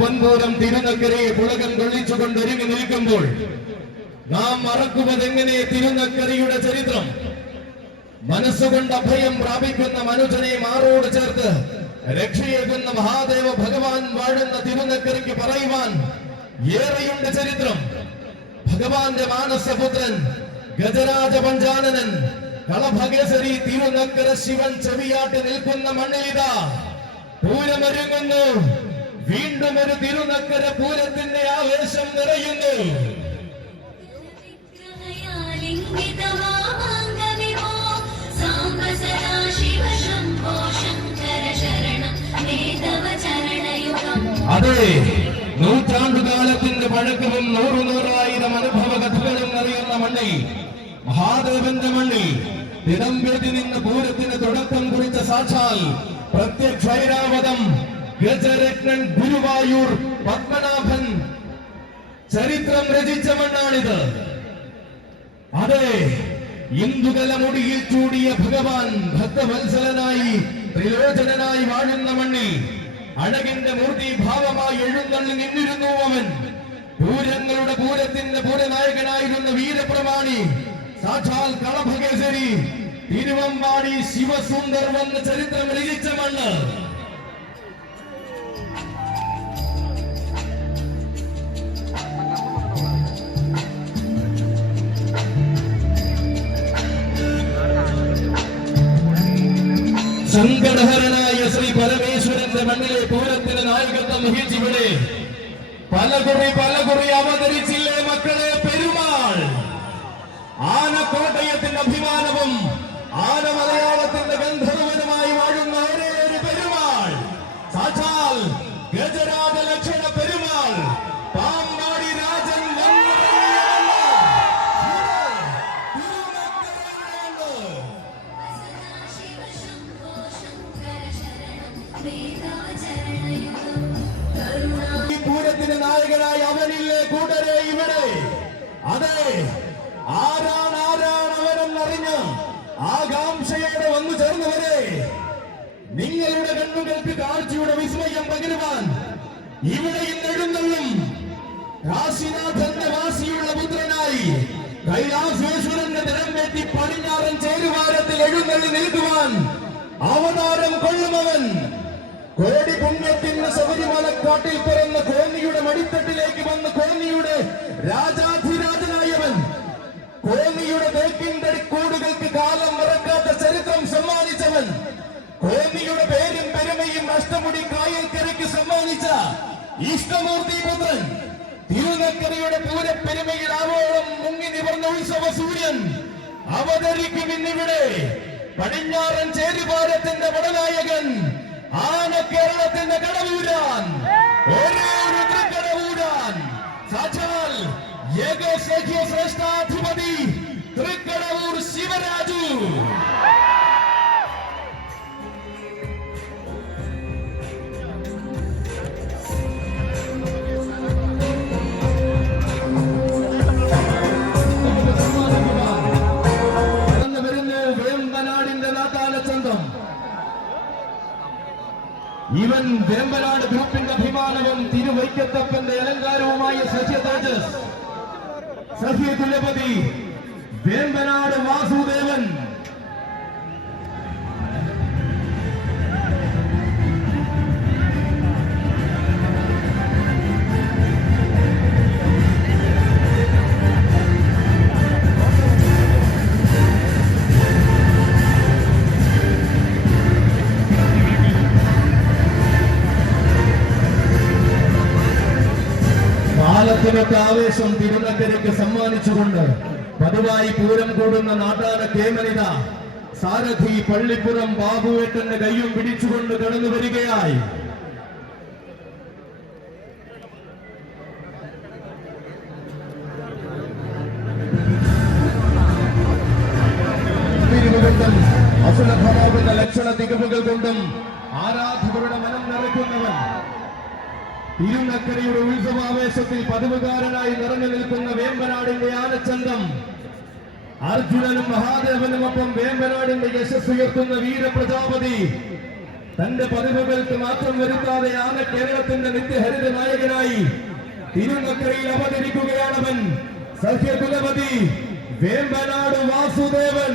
പൊൻപൂരം തിരുനക്കരയെ പുളകം കൊള്ളിച്ചുകൊണ്ട് ഒരുങ്ങി നിൽക്കുമ്പോൾ നാം മറക്കുവതെങ്ങനെ തിരുനക്കരയുടെ ചരിത്രം? മനസ്സുകൊണ്ട് അഭയം പ്രാപിക്കുന്ന മനുജനെ മാറോട് ചേർത്ത് രക്ഷയേകുന്ന മഹാദേവ ഭഗവാൻ വാഴുന്ന തിരുനക്കരയ്ക്ക് പറയുവാൻ ഏറെയുണ്ട് ചരിത്രം. ഭഗവാന്റെ മാനസപുത്രൻ ഗജരാജ പഞ്ചാനനൻ കളഭകേസരി തിരുനക്കര ശിവൻ ചെവിയാട്ടി നിൽക്കുന്ന മണ്ണിലിതാ പൂരമൊരുങ്ങുന്നു. വീണ്ടും ഒരു തിരുനക്കര പൂരത്തിന്റെ ആവേശം നിറയുന്നു. അതെ, നൂറ്റാണ്ടുകാലത്തിന്റെ പഴക്കവും നൂറായിരം അനുഭവ കഥകളും അറിയുന്ന മണ്ണിൽ, മഹാദേവന്റെ മണ്ണിൽ തിടമ്പേറ്റി നിന്ന് പൂരത്തിന് തുടക്കം കുറിച്ച സാക്ഷാൽ പ്രത്യക്ഷ ഐരാവതം ഗജരത്നൻ ഗുരുവായൂർ പത്മനാഭൻ ചരിത്രം രചിച്ച മണ്ണാണിത്. അതെ, ഇന്ദുകല മുടിയിൽ ചൂടിയ ഭഗവാൻ ഭക്തവത്സലനായി ത്രിലോചനായി വാഴുന്ന മണ്ണിൽ അഴകിന്റെ മൂർത്തി ഭാവമായി എഴുന്നള്ളി നിന്നിരുന്നു അവൻ. പൂരങ്ങളുടെ പൂരത്തിന്റെ പൂരനായകനായിരുന്ന വീരപ്രമാണി സാക്ഷാൽ കളഭകേസരി തിരുവമ്പാടി ശിവസുന്ദർ വന്ന് ചരിത്രം രചിച്ച മണ്ണ്. സങ്കടഹരനായ ശ്രീ പരമേശ്വരന്റെ മണ്ണിലെ പൂരത്തിന് നായകത്വം വഹിച്ചിവിടെ പലകുറി അവതരിച്ചില്ലേ മക്കളെ പെരുമാൾ. ആനക്കോട്ടയത്തിന്റെ അഭിമാനവും ആന മലയാളത്തിന്റെ ഗന്ധർവനുമായി വാഴുന്ന ഒരേ ഒരു പെരുമാൾ സാക്ഷാൽ ഗജരാജ ലക്ഷണ പെരുമാൾ പാമ്പാടി രാജൻ. പൂരത്തിന് നായകനായി അവനില്ലേ കൂട്ടരെ ഇവിടെ? അതെ, ആരാണ് അവരെന്നറിഞ്ഞ് ആകാംക്ഷയോടെ വന്നു ചേർന്നവരെ, നിങ്ങളുടെ കണ്ണുകൾക്ക് കാഴ്ചയുടെ വിസ്മയം പകരുവാൻ ഇവിടെ ഇന്ന് എഴുന്നള്ളും കാശിനാഥന്റെ വാസിയുള്ള പുത്രനായി കൈലാസേശ്വരന്റെ തിടമ്പേറ്റി പടിഞ്ഞാറൻ ചേരുവാരത്തിൽ എഴുന്നള്ളി നിൽക്കുവാൻ അവതാരം കൊള്ളുമവൻ. കോടി പുണ്യത്തിന് ശബരിമലക്കാട്ടിൽ പിറന്ന കോന്നിയുടെ മടിത്തട്ടിലേക്ക് വന്ന് കോന്നിയുടെ രാജാധിരാജനായവൻ, കോന്നിയുടെ തേക്കിൻതടിക്കൂടുകൾക്ക് കാലം മറക്കാത്ത ചരിത്രം സമ്മാനിച്ചവൻ, കോന്നിയുടെ പേരും പെരുമയും അഷ്ടമുടി കായൽക്കരയ്ക്ക് സമ്മാനിച്ച ഇഷ്ടമൂർത്തി പുത്രൻ, തിരുനക്കരയുടെ പൂരപ്പെരുമയിൽ ആവോളം മുങ്ങി നിവർന്ന ഉത്സവ സൂര്യൻ അവതരിക്കും ഇന്നിവിടെ. പടിഞ്ഞാറൻ ചേരുവാരത്തിന്റെ വടനായകൻ, ആന കേരളത്തിന്റെ കടവൂരാൻ, ഓരോ തൃക്കടവൂരാൻ സാക്ഷാൽ ഏകശേഖ്യ ശ്രേഷ്ഠാധിപതി തൃക്കടവൂർ ശിവരാജു. ഇവൻ വേമ്പനാട് ഗ്രൂപ്പിന്റെ അഭിമാനവും തിരുവൈക്കത്തപ്പന്റെ അലങ്കാരവുമായ സഹ്യതേജസ് സഹ്യകുലപതി വേമ്പനാട് വാസുദേവൻ. കാലത്തിനൊക്കെ ആവേശം തിരുനക്കരയ്ക്ക് സമ്മാനിച്ചുകൊണ്ട് പതിവായി പൂരം കൂടുന്ന നാട്ടാന കേമനിത സാരഥി പള്ളിപ്പുറം ബാബുവേട്ടന്റെ കയ്യും പിടിച്ചുകൊണ്ട് കടന്നു വരികയായി. അസുലഭമാകുന്ന ലക്ഷണ തികവുകൾ കൊണ്ടും ആരാധകരുടെ മനം നിറയ്ക്കുന്നവൻ, തിരുനക്കരയുടെ ഉത്സവാവേശത്തിൽ പതിവുകാരനായി നിറഞ്ഞു നിൽക്കുന്ന വേമ്പനാടിന്റെ ആനച്ചന്തം, അർജുനനും മഹാദേവനുമൊപ്പം വേമ്പനാടിന്റെ യശസ് ഉയർത്തുന്ന വീരപ്രജാപതി തന്റെ പതിവുകൾക്ക് മാറ്റം വരുത്താതെ ആന കേരളത്തിന്റെ നിത്യഹരിത നായകനായി തിരുനക്കരയിൽ അവതരിക്കുകയാണവൻ. സഖ്യകുലപതി വേമ്പനാട് വാസുദേവൻ.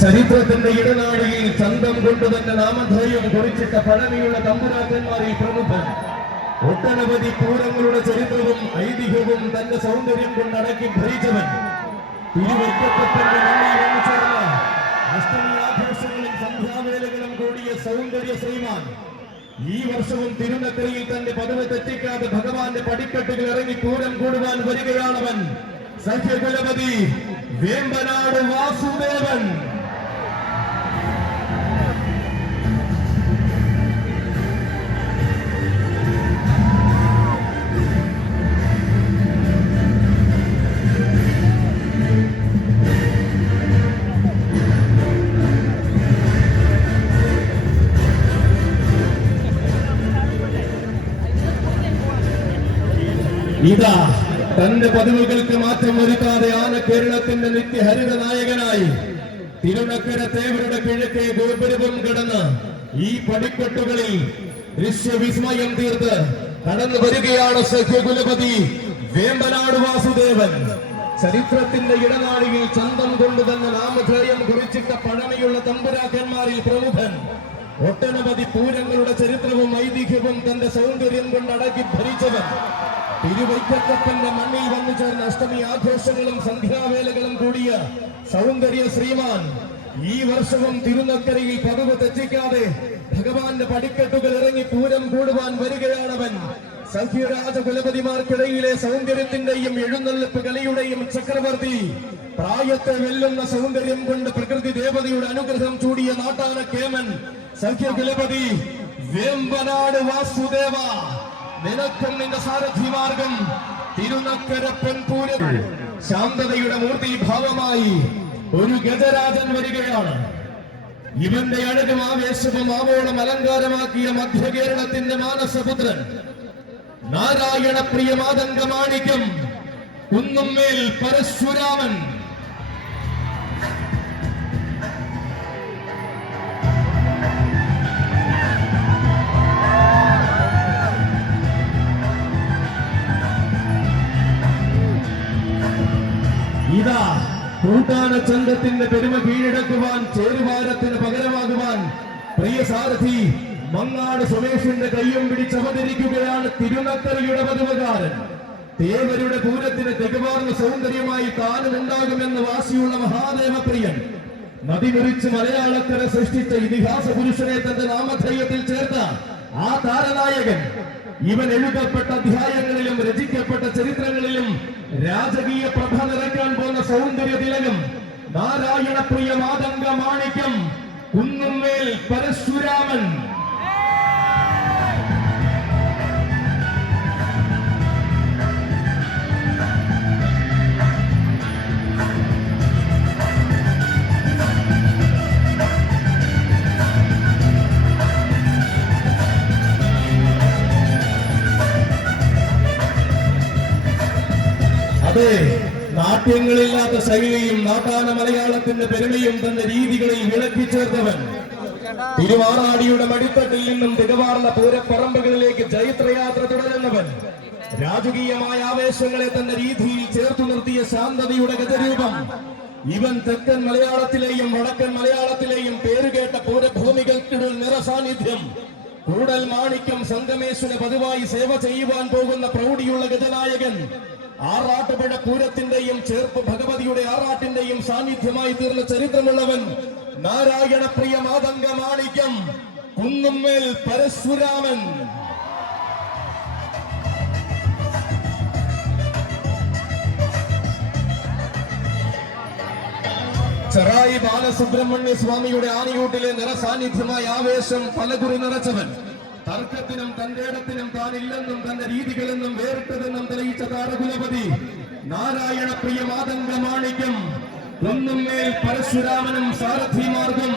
ചരിത്രത്തിന്റെ ഇടനാഴിയിൽ ചന്തം കൊണ്ട് തന്നെ നാമധേയം കുറിച്ചിട്ട പഴമയുള്ള തമ്പുരാക്കന്മാരിൽ പ്രമുഖൻ. ഒട്ടനവധി പൂരങ്ങളുടെ ചരിത്രവും ഐതിഹ്യവും തന്റെ സൗന്ദര്യം കൊണ്ടടക്കി ഭരിച്ചവൻ. തിരുവൈക്കപ്പന്റെ മണ്ണിൽ വന്നു ചേർന്ന അഷ്ടമി ആഘോഷങ്ങളും സന്ധ്യാവേലകളും കൂടിയ സൗന്ദര്യ ശ്രീമാൻ ഈ വർഷവും തിരുനക്കരയിൽ തന്റെ പദവി തെറ്റിക്കാതെ ഭഗവാന്റെ പടിക്കെട്ടുകൾ ഇറങ്ങി പൂരം കൂടുവാൻ വരികയാണവൻ. സഖ്യകുലപതി വേമ്പനാട് വാസുദേവൻ. ഇതാ തന്റെ പതിവുകൾക്ക് മാറ്റം വരുത്താതെ ആന കേരളത്തിന്റെ നിത്യഹരിത നായകനായി തിരുനക്കര തേവരുടെ കിഴക്കേ ഗോപുരവും കടന്ന് ഈ പടിക്കെട്ടുകളിൽ ദൃശ്യവിസ്മയം തീർത്ത് കടന്നു വരികയാണ് സഖ്യകുലപതി വേമ്പനാട് വാസുദേവൻ. ചരിത്രത്തിന്റെ ഇടനാഴിയിൽ ചന്തം കൊണ്ട് തന്നെ നാമധേയം കുറിച്ചിട്ട പഴമയുള്ള തമ്പുരാക്കന്മാരിൽ പ്രമുഖൻ. ഒട്ടനവധി പൂരങ്ങളുടെ ചരിത്രവും ഐതിഹ്യവും തന്റെ സൗന്ദര്യം കൊണ്ടടക്കി ഭരിച്ചവൻ. തിരുവൈക്കപ്പന്റെ മണ്ണിൽ വന്നു ചേർന്ന അഷ്ടമി ആഘോഷങ്ങളും സന്ധ്യാവേലകളും കൂടിയ സൗന്ദര്യ ശ്രീമാൻ ഈ വർഷവും തിരുനക്കരയിൽ പതിവ് തെറ്റിക്കാതെ ഭഗവാന്റെ പടിക്കെട്ടുകൾ ഇറങ്ങി പൂരം കൂടുവാൻ വരികയാണവൻ. സഖ്യരാജകുലപതിമാർക്കിടയിലെ സൗന്ദര്യത്തിന്റെയും എഴുന്നള്ളിപ്പ് കലയുടെയും ചക്രവർത്തി, പ്രായത്തെ വെല്ലുന്ന സൗന്ദര്യം കൊണ്ട് പ്രകൃതി ദേവതയുടെ അനുഗ്രഹം ചൂടിയ നാട്ടാന കേമൻ സഖ്യകുലപതി വേമ്പനാട് വാസുദേവ. നിനക്കും നിന്റെ സാരഥിമാർഗം തിരുനക്കര പെൺപൂരം. ശാന്തതയുടെ മൂർത്തിഭാവമായി ഒരു ഗജരാജൻ വരികയാണ്. ഇവന്റെ അഴകും ആവേശവും ആവോളം അലങ്കാരമാക്കിയ മധ്യ കേരളത്തിന്റെ മാനസപുത്രൻ നാരായണ പ്രിയ മാതംഗമാണിക്യം കുന്നുമ്മേൽ പരശുരാമൻ. ഇതാ കൂട്ടാന ചന്തത്തിന്റെ പെരുമ കീഴടക്കുവാൻ, ചേരുവാരത്തിന് പകരമാകുവാൻ പ്രിയ സാരഥി മങ്ങാട് സുമേഷിന്റെ കയ്യും പിടിച്ചവതരിക്കുകയാണ് തിരുനക്കരയുടെ പതിവുകാരൻ. തേവരുടെ പൂരത്തിന് തികവാർന്ന സൗന്ദര്യമായി താനും ഉണ്ടാകുമെന്ന് വാശിയുള്ള മഹാദേവപ്രിയൻ. നദിമുറിച്ച് മലയാളക്കര സൃഷ്ടിച്ച ഇതിഹാസ പുരുഷനെ തന്റെ നാമധേയത്തിൽ ചേർത്ത ആ താരനായകൻ. ഇവൻ എഴുതപ്പെട്ട അധ്യായങ്ങളിലും രചിക്കപ്പെട്ട ചരിത്രങ്ങളിലും രാജകീയ പ്രഭ നിറയ്ക്കാൻ പോകുന്ന സൗന്ദര്യ തിലകം നാരായണ പ്രിയ മാതംഗ മാണിക്യം കുന്നുമ്മേൽ പരശുരാമൻ. അതെ, നാട്യങ്ങളില്ലാത്ത ശൈലിയും നാട്ടാന മലയാളത്തിന്റെ പെരുമയും തന്റെ രീതികളിൽ വിളക്കി ചേർത്തവൻ. തിരുവാറാടിയുടെ മടിത്തട്ടിൽ നിന്നും തികവാർന്ന പൂരപ്പറമ്പുകളിലേക്ക് ചൈത്രയാത്ര തുടരുന്നവൻ. രാജകീയമായ ആവേശങ്ങളെ തന്റെ രീതിയിൽ ചേർത്തു നിർത്തിയ ശാന്തതയുടെ ഗജരൂപം. ഇവൻ തെക്കൻ മലയാളത്തിലെയും വടക്കൻ മലയാളത്തിലെയും പേരുകേട്ട പൂരഭൂമികൾക്കിടയിൽ നിറസാന്നിധ്യം. കൂടൽ മാണിക്യം സംഗമേശ്വര പതിവായി സേവ ചെയ്യുവാൻ പോകുന്ന പ്രൗഢിയുള്ള ഗജനായകൻ. ആറാട്ടുപുഴ പൂരത്തിന്റെയും ചേർപ്പ് ഭഗവതിയുടെ ആറാട്ടിന്റെയും സാന്നിധ്യമായി തീർന്ന ചരിത്രമുള്ളവൻ നാരായണ പ്രിയ മാതംഗ മാണിക്യം കുന്നുമ്മേൽ പരശുരാമൻ. ചെറായി ബാലസുബ്രഹ്മണ്യ സ്വാമിയുടെ ആണിയൂട്ടിലെ നിറസാന്നിധ്യമായ ആവേശം പലകുറി നിറച്ചവൻ. തർക്കത്തിനും തന്റെ ഇടത്തിനും താനില്ലെന്നും തന്റെ രീതികളെന്നും വേറിട്ടതെന്നും തെളിയിച്ച താരകുലപതി നാരായണ പ്രിയ മാതംഗ മാണിക്യം കുന്നുമ്മേൽ പരശുരാമനും സാരഥിമാർഗം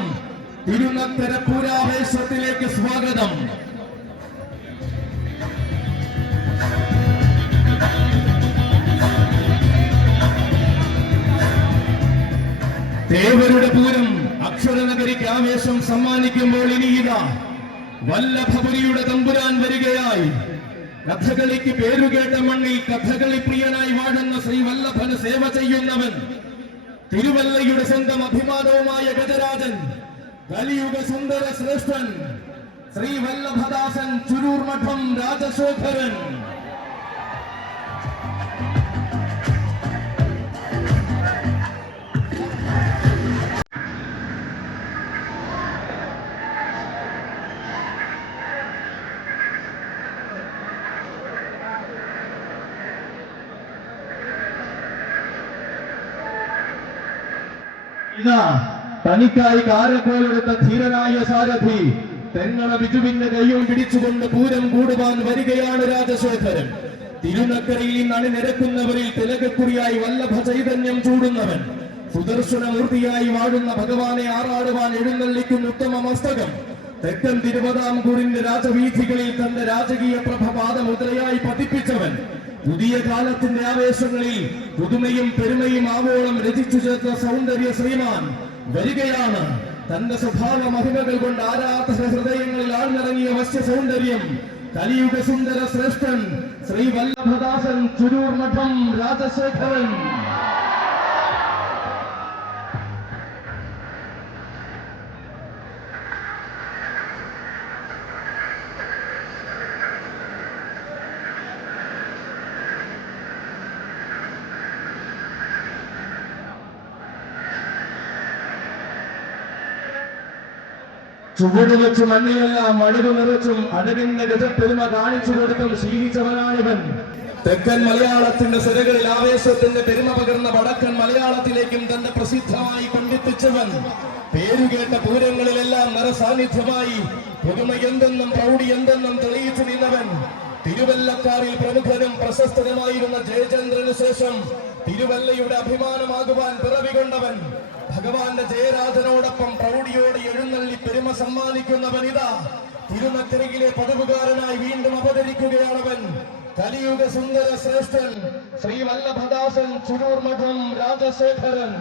തിരുനക്കര പൂരാവേശത്തിലേക്ക് സ്വാഗതം. ദേവരുടെ പൂരം അക്ഷരനഗരിക്ക് ആവേശം സമ്മാനിക്കുമ്പോൾ ഇനിയിതാ വല്ലഭപുരിയുടെ തമ്പുരാൻ വരികയായി. കഥകളിക്ക് പേരുകേട്ട മണ്ണിൽ കഥകളി പ്രിയനായി വാഴുന്ന ശ്രീ വല്ലഭന് സേവ ചെയ്യുന്നവൻ, തിരുവല്ലയുടെ സ്വന്തം അഭിമാനവുമായ ഗജരാജൻ, കലിയുഗ സുന്ദര ശ്രേഷ്ഠൻ ശ്രീ വല്ലഭദാസൻ ചുരൂർ മഠം രാജശേഖരൻ. ഇതാ തനിക്കായി കാരക്കോലെടുത്ത ധീരനായ സാരഥി തെങ്ങള ബിജുവിന്റെ കൈയും പിടിച്ചുകൊണ്ട് പൂരം കൂടുവാൻ വരികയാണ് രാജശേഖരൻ. തിരുനക്കരയിൽ നിന്ന് അണിനിരക്കുന്നവരിൽ തിലകക്കുറിയായി വല്ലഭ ചൈതന്യം ചൂടുന്നവൻ, സുദർശനമൂർത്തിയായി വാഴുന്ന ഭഗവാനെ ആറാടുവാൻ എഴുന്നള്ളിക്കുന്ന ഉത്തമ മസ്തകം, തെക്കൻ തിരുവിതാംകൂറിന്റെ രാജവീഥികളിൽ തന്റെ രാജകീയ പ്രഭ പാദമുദ്രയായി പതിപ്പിച്ചവൻ, പുതിയ കാലത്തിന്റെ ആവേശങ്ങളിൽ പുതുമയും പെരുമയും ആവോളം രചിച്ചു ചേർത്ത സൗന്ദര്യ ശ്രീമാൻ വരികയാണ്. തന്റെ സ്വഭാവ മഹിമകൾ കൊണ്ട് ആരാധക ഹൃദയങ്ങളിൽ ആഴ്ന്നിറങ്ങിയ വശ്യ സൗന്ദര്യം, കലിയുഗ സുന്ദര ശ്രേഷ്ഠൻ ശ്രീ വല്ലഭദാസൻ ചുരൂർ മഠം രാജശേഖരൻ. ചുവട് വെച്ച് മണ്ണിലെല്ലാം അഴകു നിറച്ചും അഴകിന്റെ ഗജപ്പെരുമ കാണിച്ചു കൊടുത്തും ശീലിച്ചവനാണിവൻ. തെക്കൻ മലയാളത്തിന്റെ സിരകളിൽ ആവേശത്തിന്റെ പെരുമ പകർന്ന വടക്കൻ മലയാളത്തിലേക്കും തന്റെ പ്രസിദ്ധമായി കൊണ്ടെത്തിച്ചവൻ. പേരുകേട്ട പൂരങ്ങളിലെല്ലാം നിറസാന്നിധ്യമായി പുതുമ എന്തെന്നും പ്രൗഢി എന്തെന്നും തെളിയിച്ചു നിന്നവൻ. തിരുവല്ലക്കാരിൽ പ്രമുഖനും പ്രശസ്തനുമായിരുന്ന ജയചന്ദ്രനു ശേഷം തിരുവല്ലയുടെ അഭിമാനമാകുവാൻ പിറവികൊണ്ടവൻ. ഭഗവാന്റെ ജയരാജനോടൊപ്പം പ്രൗഢിയോടെ എഴുന്നള്ളി പെരുമ സമ്മാനിക്കുന്നവനിതാ തിരുനക്കരയിലെ പടവുകാരനായി വീണ്ടും അവതരിക്കുകയാണവൻ. കലിയുഗ സുന്ദര ശ്രേഷ്ഠൻ ശ്രീ വല്ലഭദാസൻ ചുരൂർ മഠം രാജശേഖരൻ.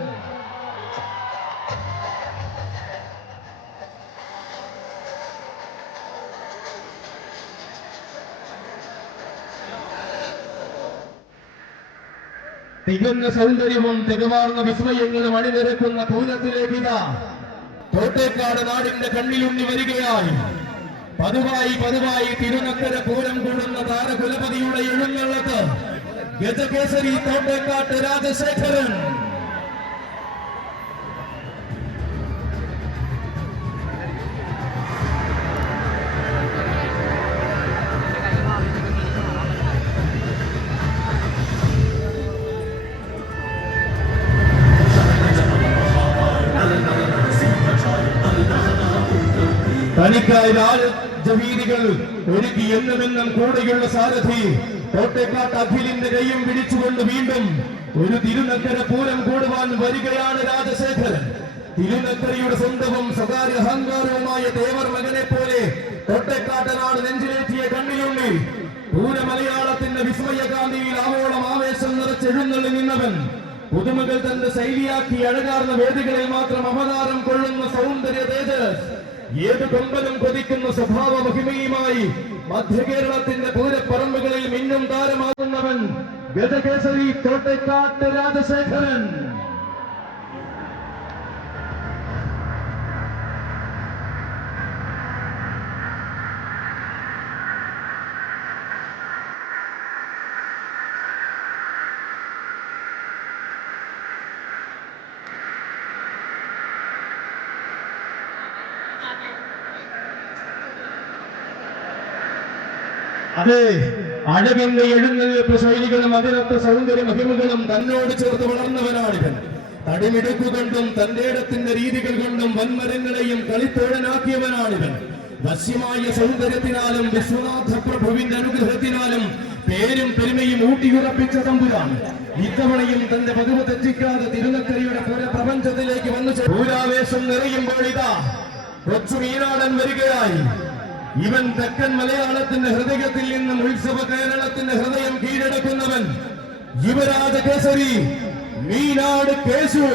തികഞ്ഞ സൗന്ദര്യവും തികവാർന്ന വിസ്മയങ്ങളും അണിനിരക്കുന്ന പൂരത്തിലേക്ക് ഇതാ കോട്ടേക്കാട് നാടിന്റെ കണ്ണിലുണ്ണി വരികയായി. പതിവായി തിരുനക്കര പൂരം കൂടുന്ന താരകുലപതിയുടെ എഴുന്നള്ളത്ത് ഗജകേസരി കോട്ടേക്കാട്ട് രാജശേഖരൻ. തനിക്കായി രാജവീതികൾ ഒരുക്കി എന്നുമെന്നും കൂടെയുള്ള സാരഥി കോട്ടേക്കാട്ട് അഖിലിന്റെ കൈയും പിടിച്ചുകൊണ്ട് വീണ്ടും ഒരു തിരുനക്കര പൂരം കൂടുവാൻ വരികയാണ് രാജശേഖരൻ. തിരുനക്കരയുടെ സ്വന്തവും സ്വകാര്യ അഹങ്കാരവുമായ ദേവർ മകനെ പോലെ കോട്ടേക്കാട്ടനാട് നെഞ്ചിലേറ്റിയ കണ്ണിലുണ്ണി പൂരമലയാളത്തിന്റെ വിസ്മയകാന്തിയിൽ ആവോളം ആവേശം നിറച്ചെഴുന്നള്ളി നിന്നവൻ. പുതുമകൾ തന്റെ ശൈലിയാക്കി അഴകാർന്ന വേദികളിൽ മാത്രം അവതാരം കൊള്ളുന്ന സൗന്ദര്യ തേജസ്, ഏത് കൊമ്പനും കൊതിക്കുന്ന സ്വഭാവ മഹിമയുമായി മധ്യകേരളത്തിന്റെ പൂരപ്പറമ്പുകളിൽ മിന്നും താരമാകുന്നവൻ ഗജകേസരി കോട്ടേക്കാട്ട് രാജശേഖരൻ. അതെ, അഴകിന്റെ എഴുന്നേൽപ്പ് ശൈലികളും അതിനൊത്ത സൗന്ദര്യ മഹിമകളും തന്നോട് ചേർത്ത് വളർന്നവനാണിവൻ. തടിമിടുക്കുകൊണ്ടും തന്റെ ഇടത്തിന്റെ രീതികൾ കൊണ്ടും വൻമരങ്ങളെയും കളിത്തോഴനാക്കിയവനാണിവൻ. വശ്യമായ സൗന്ദര്യത്തിനാലും വിശ്വനാഥ പ്രഭുവിന്റെ അനുഗ്രഹത്തിനാലും പേരും പെരുമയും ഊട്ടിയുറപ്പിച്ച തമ്പുരാൻ ഇത്തവണയും തന്റെ പതിവ് തെറ്റിക്കാതെ തിരുനക്കരയുടെ പ്രപഞ്ചത്തിലേക്ക് വന്നു പൂരാവേശം നിറയുമ്പോൾ ഇതാ കൊച്ചു മീനാടൻ വരികയായി. ഇവൻ തെക്കൻ മലയാളത്തിന്റെ ഹൃദയത്തിൽ നിന്നും ഉത്സവ കേരളത്തിന്റെ ഹൃദയം കീഴടക്കുന്നവൻ യുവരാജ കേസരി മീനാട് കേശു.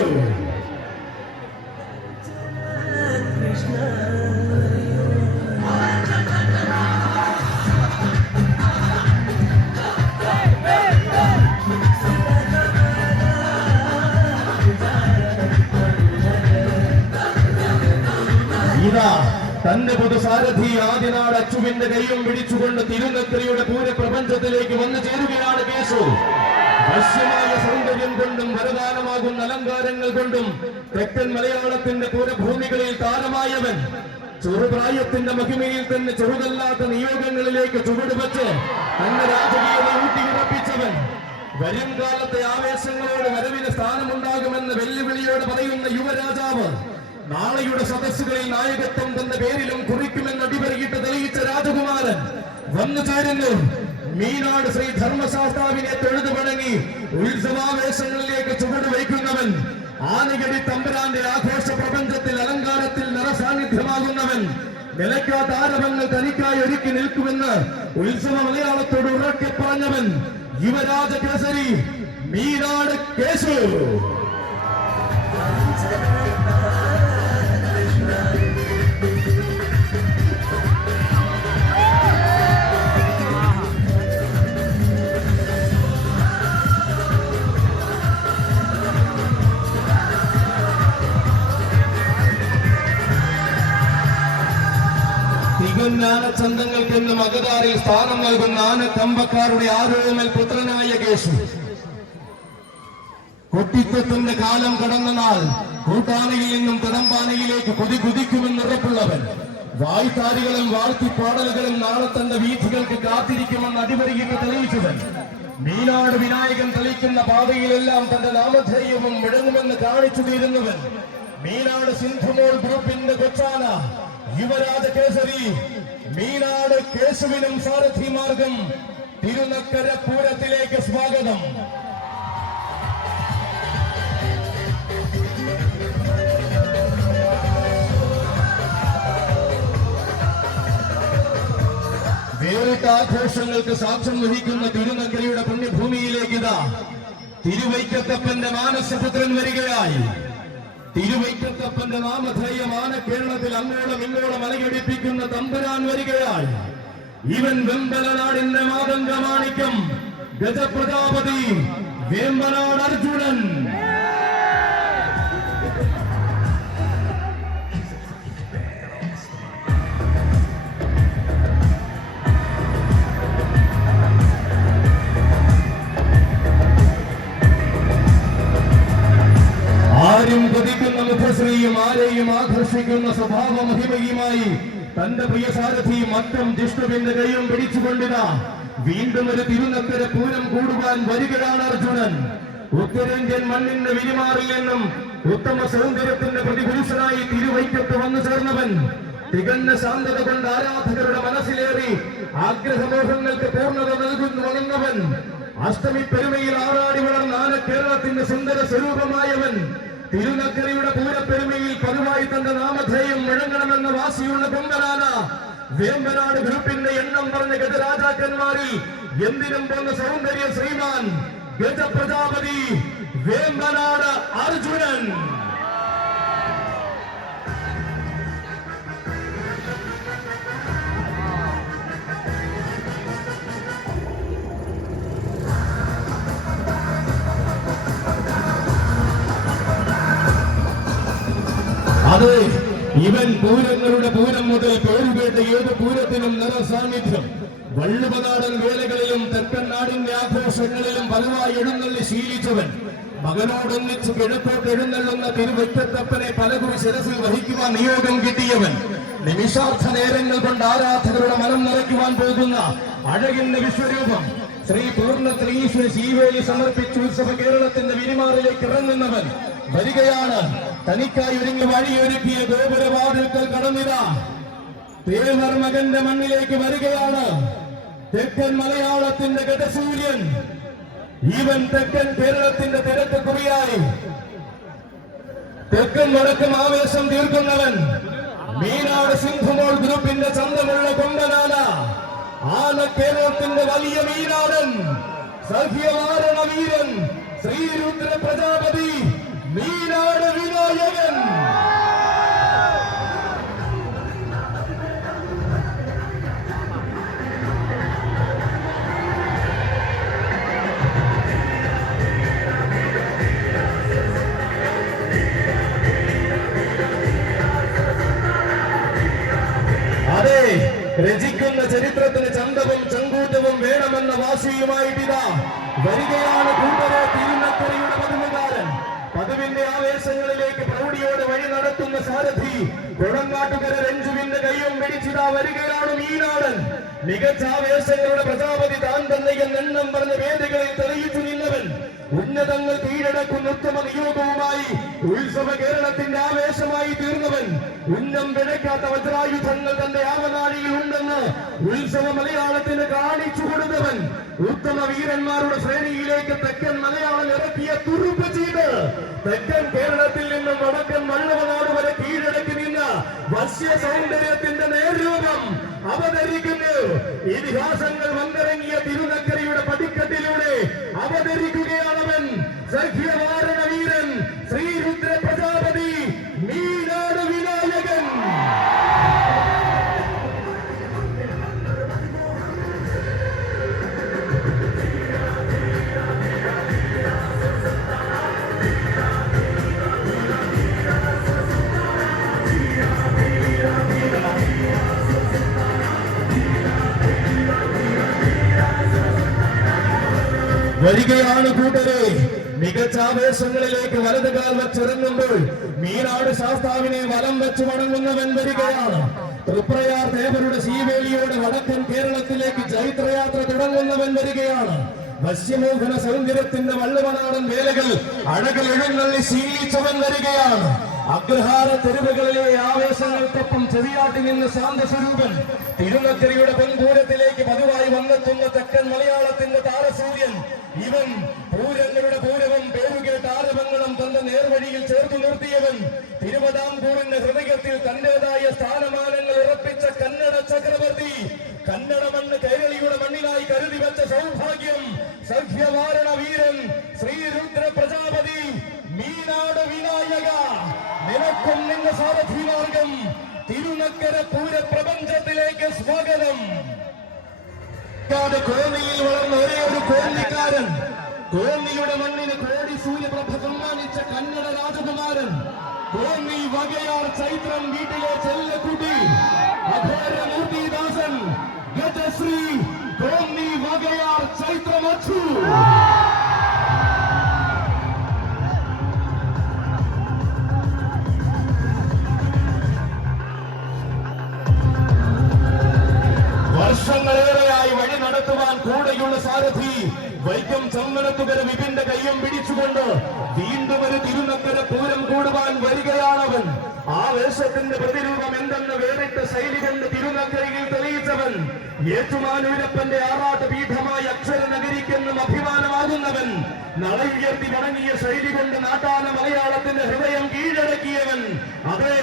ഇതാ തന്റെ പൊതുസാരഥി ആദിനാട് അച്ചുവിന്റെ കൈയും പിടിച്ചുകൊണ്ട് തിരുനക്കരയുടെ പൂരപ്രപഞ്ചത്തിലേക്ക് വന്നു ചേരുകയാണ് കേശു. വശ്യമായ സൗന്ദര്യം കൊണ്ടും വരദാനമാകുന്ന അലങ്കാരങ്ങൾ കൊണ്ടും തെക്കൻ മലയാളത്തിന്റെ പൂരഭൂമികളിൽ താരമായവൻ ചെറുപ്രായത്തിന്റെ മഹിമയിൽ തന്നെ ചെറുതല്ലാത്ത നിയോഗങ്ങളിലേക്ക് ചുവടുവെച്ച് തന്റെ രാജകീയത ഊട്ടിയുറപ്പിച്ചവൻ വരും കാലത്തെ ആവേശങ്ങളോട് വരവിന് സ്ഥാനമുണ്ടാകുമെന്ന് വെല്ലുവിളിയോട് പറയുന്ന യുവരാജാവ് നാളെയുടെ സദസ്സുകളിൽ നായകത്വം തന്റെ പേരിലും കുറിക്കുമെന്ന് അടിവരയിട്ട് തെളിയിച്ച രാജകുമാരൻ വന്നു ചേരുന്നു. മീനാട് ശ്രീ ധർമ്മശാസ്താവിനെ തൊഴുതു വണങ്ങി ഉത്സവാവേശങ്ങളിലേക്ക് ചുവട് വയ്ക്കുന്നവൻ ആനഗടി തമ്പുരാന്റെ ആഘോഷ പ്രപഞ്ചത്തിൽ അലങ്കാരത്തിൽ നിറസാന്നിധ്യമാകുന്നവൻ നിലയ്ക്കാത്ത ആരവങ്ങൾ തനിക്കായി ഒരുക്കി നിൽക്കുമെന്ന് ഉത്സവ മലയാളത്തോട് ഉറക്കെ പറഞ്ഞവൻ യുവരാജ കേസരി മീനാട് കേശു. ാനച്ചന്തങ്ങൾക്കെന്ന് മകതാരിൽ സ്ഥാനം നൽകുന്ന ആനക്കമ്പക്കാരുടെ ആരോമൽ പുത്രനായ കേശു. കൊട്ടിത്തത്തിന്റെ കാലം കടന്ന നാൾ കൂട്ടാനയിൽ നിന്നും കടമ്പാനയിലേക്ക് കുതിക്കുമെന്നുറപ്പുള്ളവൻ വായ്ത്താരികളും വാഴ്ത്തിപ്പാടലുകളും നാളെ തന്റെ വീഥികൾക്ക് കാത്തിരിക്കുമെന്ന് അടിവരയിട്ട് തെളിയിച്ചവൻ മീനാട് വിനായകൻ തെളിക്കുന്ന പാതയിലെല്ലാം തന്റെ നാമധേയവും മുഴങ്ങുമെന്ന് കാണിച്ചു തീരുന്നവൻ മീനാട് സിന്ധുമോൾ ഗ്രൂപ്പിന്റെ കൊച്ചാന യുവരാജ കേസരി മീനാട് കേശുവിനും സാരഥി മാർഗം തിരുനക്കര പൂരത്തിലേക്ക് സ്വാഗതം. വേറിട്ട ആഘോഷങ്ങൾക്ക് സാക്ഷ്യം വഹിക്കുന്ന തിരുനക്കരയുടെ പുണ്യഭൂമിയിലേക്ക് ഇതാ തിരുവൈക്കത്തപ്പന്റെ മാനസപുത്രൻ വരികയായി. തിരുവൈക്കത്തപ്പന്റെ നാമധേയമാണ് കേരളത്തിൽ അങ്ങോളം ഇങ്ങോളം അലയടിപ്പിക്കുന്ന തമ്പുരാൻ വരികയായി. ഇവൻ വെമ്പലനാടിന്റെ മാതംഗമാണിക്യം ഗജപ്രജാപതി വേമ്പനാട് അർജുനൻ. ആരും കൊതിക്കുന്ന മുഖശ്രീയും ആരെയും ആകർഷിക്കുന്ന സ്വഭാവ മഹിമയുമായി തന്റെ പ്രിയ സാരഥി മറ്റും ജിഷ്ണുവിന്റെ കൈയും പിടിച്ചുകൊണ്ടിതാ വീണ്ടും ഒരു തിരുനക്കര പൂരം കൂടുവാൻ വരികയാണ് അർജുനൻ. ഉത്തരേന്ത്യൻ മണ്ണിന്റെ വിരിമാറിൽ നിന്നും ഉത്തമ സൗന്ദര്യത്തിന്റെ പ്രതിപുരുഷനായി തിരുവൈക്കത്ത് വന്നു ചേർന്നവൻ തികഞ്ഞ ശാന്തത കൊണ്ട് ആരാധകരുടെ മനസ്സിലേറി ആഗ്രഹമോഹങ്ങൾക്ക് പൂർണ്ണത നൽകുന്നവൻ അഷ്ടമി പെരുമയിൽ ആറാടി വളർന്ന ആന കേരളത്തിന്റെ സുന്ദര സ്വരൂപമായവൻ തിരുനക്കരയുടെ പൂരപ്പെരുമയിൽ പതിവായി തന്റെ നാമധേയം മുഴങ്ങണമെന്ന വാശിയുള്ള കൊമ്പനാന വേമ്പനാട് ഗ്രൂപ്പിന്റെ എണ്ണം പറഞ്ഞ ഗജരാജാക്കന്മാരിൽ എന്തിനും പോന്ന സൗന്ദര്യ ശ്രീമാൻ ഗജപ്രജാപതി വേമ്പനാട് അർജുനൻ. അത് ഇവൻ പൂരങ്ങളുടെ പൂരം മുതൽ പേരുകേട്ട ഏത് പൂരത്തിനും നിറസാന്നിധ്യം വള്ളുവനാടൻ വേലകളിലും തെക്കൻ നാടിന്റെ ആഘോഷങ്ങളിലും പലവായി എഴുന്നള്ളി ശീലിച്ചവൻ മകനോടൊന്നിച്ച് കിഴക്കോട്ട് എഴുന്നള്ളുന്ന തിരുവൈക്കത്തപ്പനെ പലകുറി ശിരസിൽ വഹിക്കുവാൻ നിയോഗം കിട്ടിയവൻ നിമിഷാർത്ഥ നേരങ്ങൾ കൊണ്ട് ആരാധകരുടെ മനം നിറയ്ക്കുവാൻ പോകുന്ന അഴകിന്റെ വിശ്വരൂപം ശ്രീ പൂർണ്ണ ത്രീശ്വര ശീവേലി സമർപ്പിച്ച് ഉത്സവ കേരളത്തിന്റെ വിരിമാറിലേക്ക് ഇറങ്ങുന്നവൻ വരികയാണ്. തനിക്കായി ഒരുങ്ങി വഴിയൊരുക്കിയ ഗോപുരവാതിൽക്കൽ കടന്നിതാ തേവർ മകന്റെ മണ്ണിലേക്ക് വരികയാണ് തെക്കൻ മലയാളത്തിന്റെ ഗജസൂര്യൻ. ഈവൻ തെക്കൻ കേരളത്തിന്റെ തിരക്ക് കുറിയായി തെക്കൻ വടക്കും ആവേശം തീർക്കുന്നവൻ മീനാട് സിംഹമോൾ ഗ്രൂപ്പിന്റെ ചന്തമുള്ള കൊമ്പനാന ആന കേരളത്തിന്റെ വലിയ മീനാടൻ സഖ്യവാരണ വീരൻ ശ്രീരുദ്ര പ്രജാപതി മീനാട് വിനായകൻ. അതെ, രചിക്കുന്ന ചരിത്രത്തിന് ചന്തവും ചങ്കൂറ്റവും വേണമെന്ന വാശിയുമായിട്ടിതാ വരികയാണ് കൂട്ടരെ തിരുനക്കരയുടെ പതിവുകാരൻ. പതിവിന്റെ ആവേശങ്ങളിലേക്ക് പ്രൗഢിയോടെ വഴി നടത്തുന്ന സാരഥി കൊടങ്ങാട്ടുകര രഞ്ജുവിന്റെ കയ്യും പിടിച്ചിതാ വരികയാണ് മീനാടൻ. മികച്ച ആവേശങ്ങളുടെ പ്രജാപതി താൻ തന്നെയെന്ന് എണ്ണം പറഞ്ഞ വേദികളിൽ തെളിയിച്ചു നിന്നവൻ. ഉന്നതങ്ങൾ കീഴടക്കുന്ന ഉത്തമ നിയോഗവുമായി ഉത്സവ കേരളത്തിന്റെ ആവേശമായി തീർന്നവൻ. ഉന്നം പിഴയ്ക്കാത്ത വജ്രായുധങ്ങൾ തന്റെ ആവനാഴിയിൽ ഉണ്ടെന്ന് ഉത്സവ മലയാളത്തിന് കാണിച്ചു കൊടുത്തവൻ. ഉത്തമ വീരന്മാരുടെ ശ്രേണിയിലേക്ക് തെക്കൻ മലയാളം ഇറക്കിയ തുറുപ്പ് ചെയ്ത് തെക്കൻ കേരളത്തിൽ നിന്നും വടക്കൻ വള്ളവനാട് വരെ കീഴടക്കി നിന്ന വശ്യ സൗന്ദര്യത്തിന്റെ നേർരൂപം അവതരിക്കുന്നു. ഇതിഹാസങ്ങൾ വന്നിറങ്ങിയ തിരുനക്കരയുടെ പടിക്കെട്ടിലൂടെ അവതരിക്കുകയാണവൻ. സഖ്യവാരണ വീരൻ ശ്രീരുദ്ര പ്രജാപതി മീനാട് വിനായകൻ. വരികയാണ് കൂട്ടരെ മികച്ച ആവേശങ്ങളിലേക്ക് വലതുകാൽ വച്ചിറങ്ങുമ്പോൾ മീനാട് ശാസ്താവിനെ വലം വെച്ച് മടങ്ങുന്നവൻ വരികയാണ്. തൃപ്രയാർ ദേവരുടെ ശീവേലിയോട് വടക്കൻ കേരളത്തിലേക്ക് ചൈത്രയാത്ര തുടങ്ങുന്നവൻ വരികയാണ്. വശ്യമോഹന സൗന്ദര്യത്തിന്റെ വള്ളുവനാടൻ വേലകൾ അഴകൾ എഴുന്നള്ളി ശീലിച്ചവൻ വരികയാണ്. അഗ്രഹാര തെരുവുകളിലെ ആവേശങ്ങൾക്കൊപ്പം ചെവിയാട്ടി നിന്ന് ശാന്തസ്വരൂപൻ തിരുനക്കരയുടെ പൊൻപൂരത്തിലേക്ക് പതിവായി വന്നെത്തുന്ന തെക്കൻ മലയാളത്തിന്റെ താരസൂര്യൻ. ഇവൻ പൂരങ്ങളുടെ പൂരവും പേരുകേട്ട ആരവങ്ങളും തന്റെ നേർവഴിയിൽ ചേർത്തു നിർത്തിയവൻ. തിരുവിതാംകൂറിന്റെ ഹൃദയത്തിൽ തന്റേതായ സ്ഥാനമാനങ്ങൾ ഉറപ്പിച്ച കന്നഡ ചക്രവർത്തി. കന്നഡ മണ്ണ് കേരളിയുടെ മണ്ണിലായി കരുതി വെച്ച സൗഭാഗ്യം സഖ്യവാരണ വീരൻ ശ്രീരുദ്ര പ്രജാപതി മീനാട് വിനായക. നിനക്കും നിന്റെ സാരഥി മാർഗം തിരുനക്കര പൂര പ്രപഞ്ചത്തിലേക്ക് സ്വാഗതം. കോന്നിയിൽ വളർന്ന ഒരേ ഒരു കോന്നിക്കാരൻ, കോന്നിയുടെ മണ്ണിന് കോടി സൂര്യപ്രഭ സമ്മാനിച്ച കന്നഡ രാജകുമാരൻ, കോന്നി വകയാർ ചൈത്രം വീട്ടിലെ ചെല്ലക്കുട്ടി അഘോരമൂർത്തിദാസൻ ഗജശ്രീ കോന്നി വകയാർ ചൈത്രമച്ചു. വർഷങ്ങളേറെയായി വഴി നടത്തുവാൻ കൂടെയുള്ള സാരഥി വൈക്കം ചമ്മനത്തുകര വിപിന്റെ കയ്യും പിടിച്ചുകൊണ്ട് വീണ്ടും ഒരു തിരുനക്കര പൂരം കൂടുവാൻ വരികയാണവൻ. ആവേശത്തിന്റെ പ്രതിരൂപം എന്തെന്ന് വേറിട്ട ശൈലി കൊണ്ട് തിരുനക്കരയിൽ തെളിയിച്ചവൻ. ഏറ്റുമാനൂരപ്പന്റെ ആറാട്ട് പീഠമായ അക്ഷര നഗരിക്കെന്നും അഭിമാനമാകുന്നവൻ. നളയുയർത്തി വണങ്ങിയ ശൈലി കൊണ്ട് നാട്ടാന മലയാളത്തിന്റെ ഹൃദയം കീഴടക്കിയവൻ. അതെ,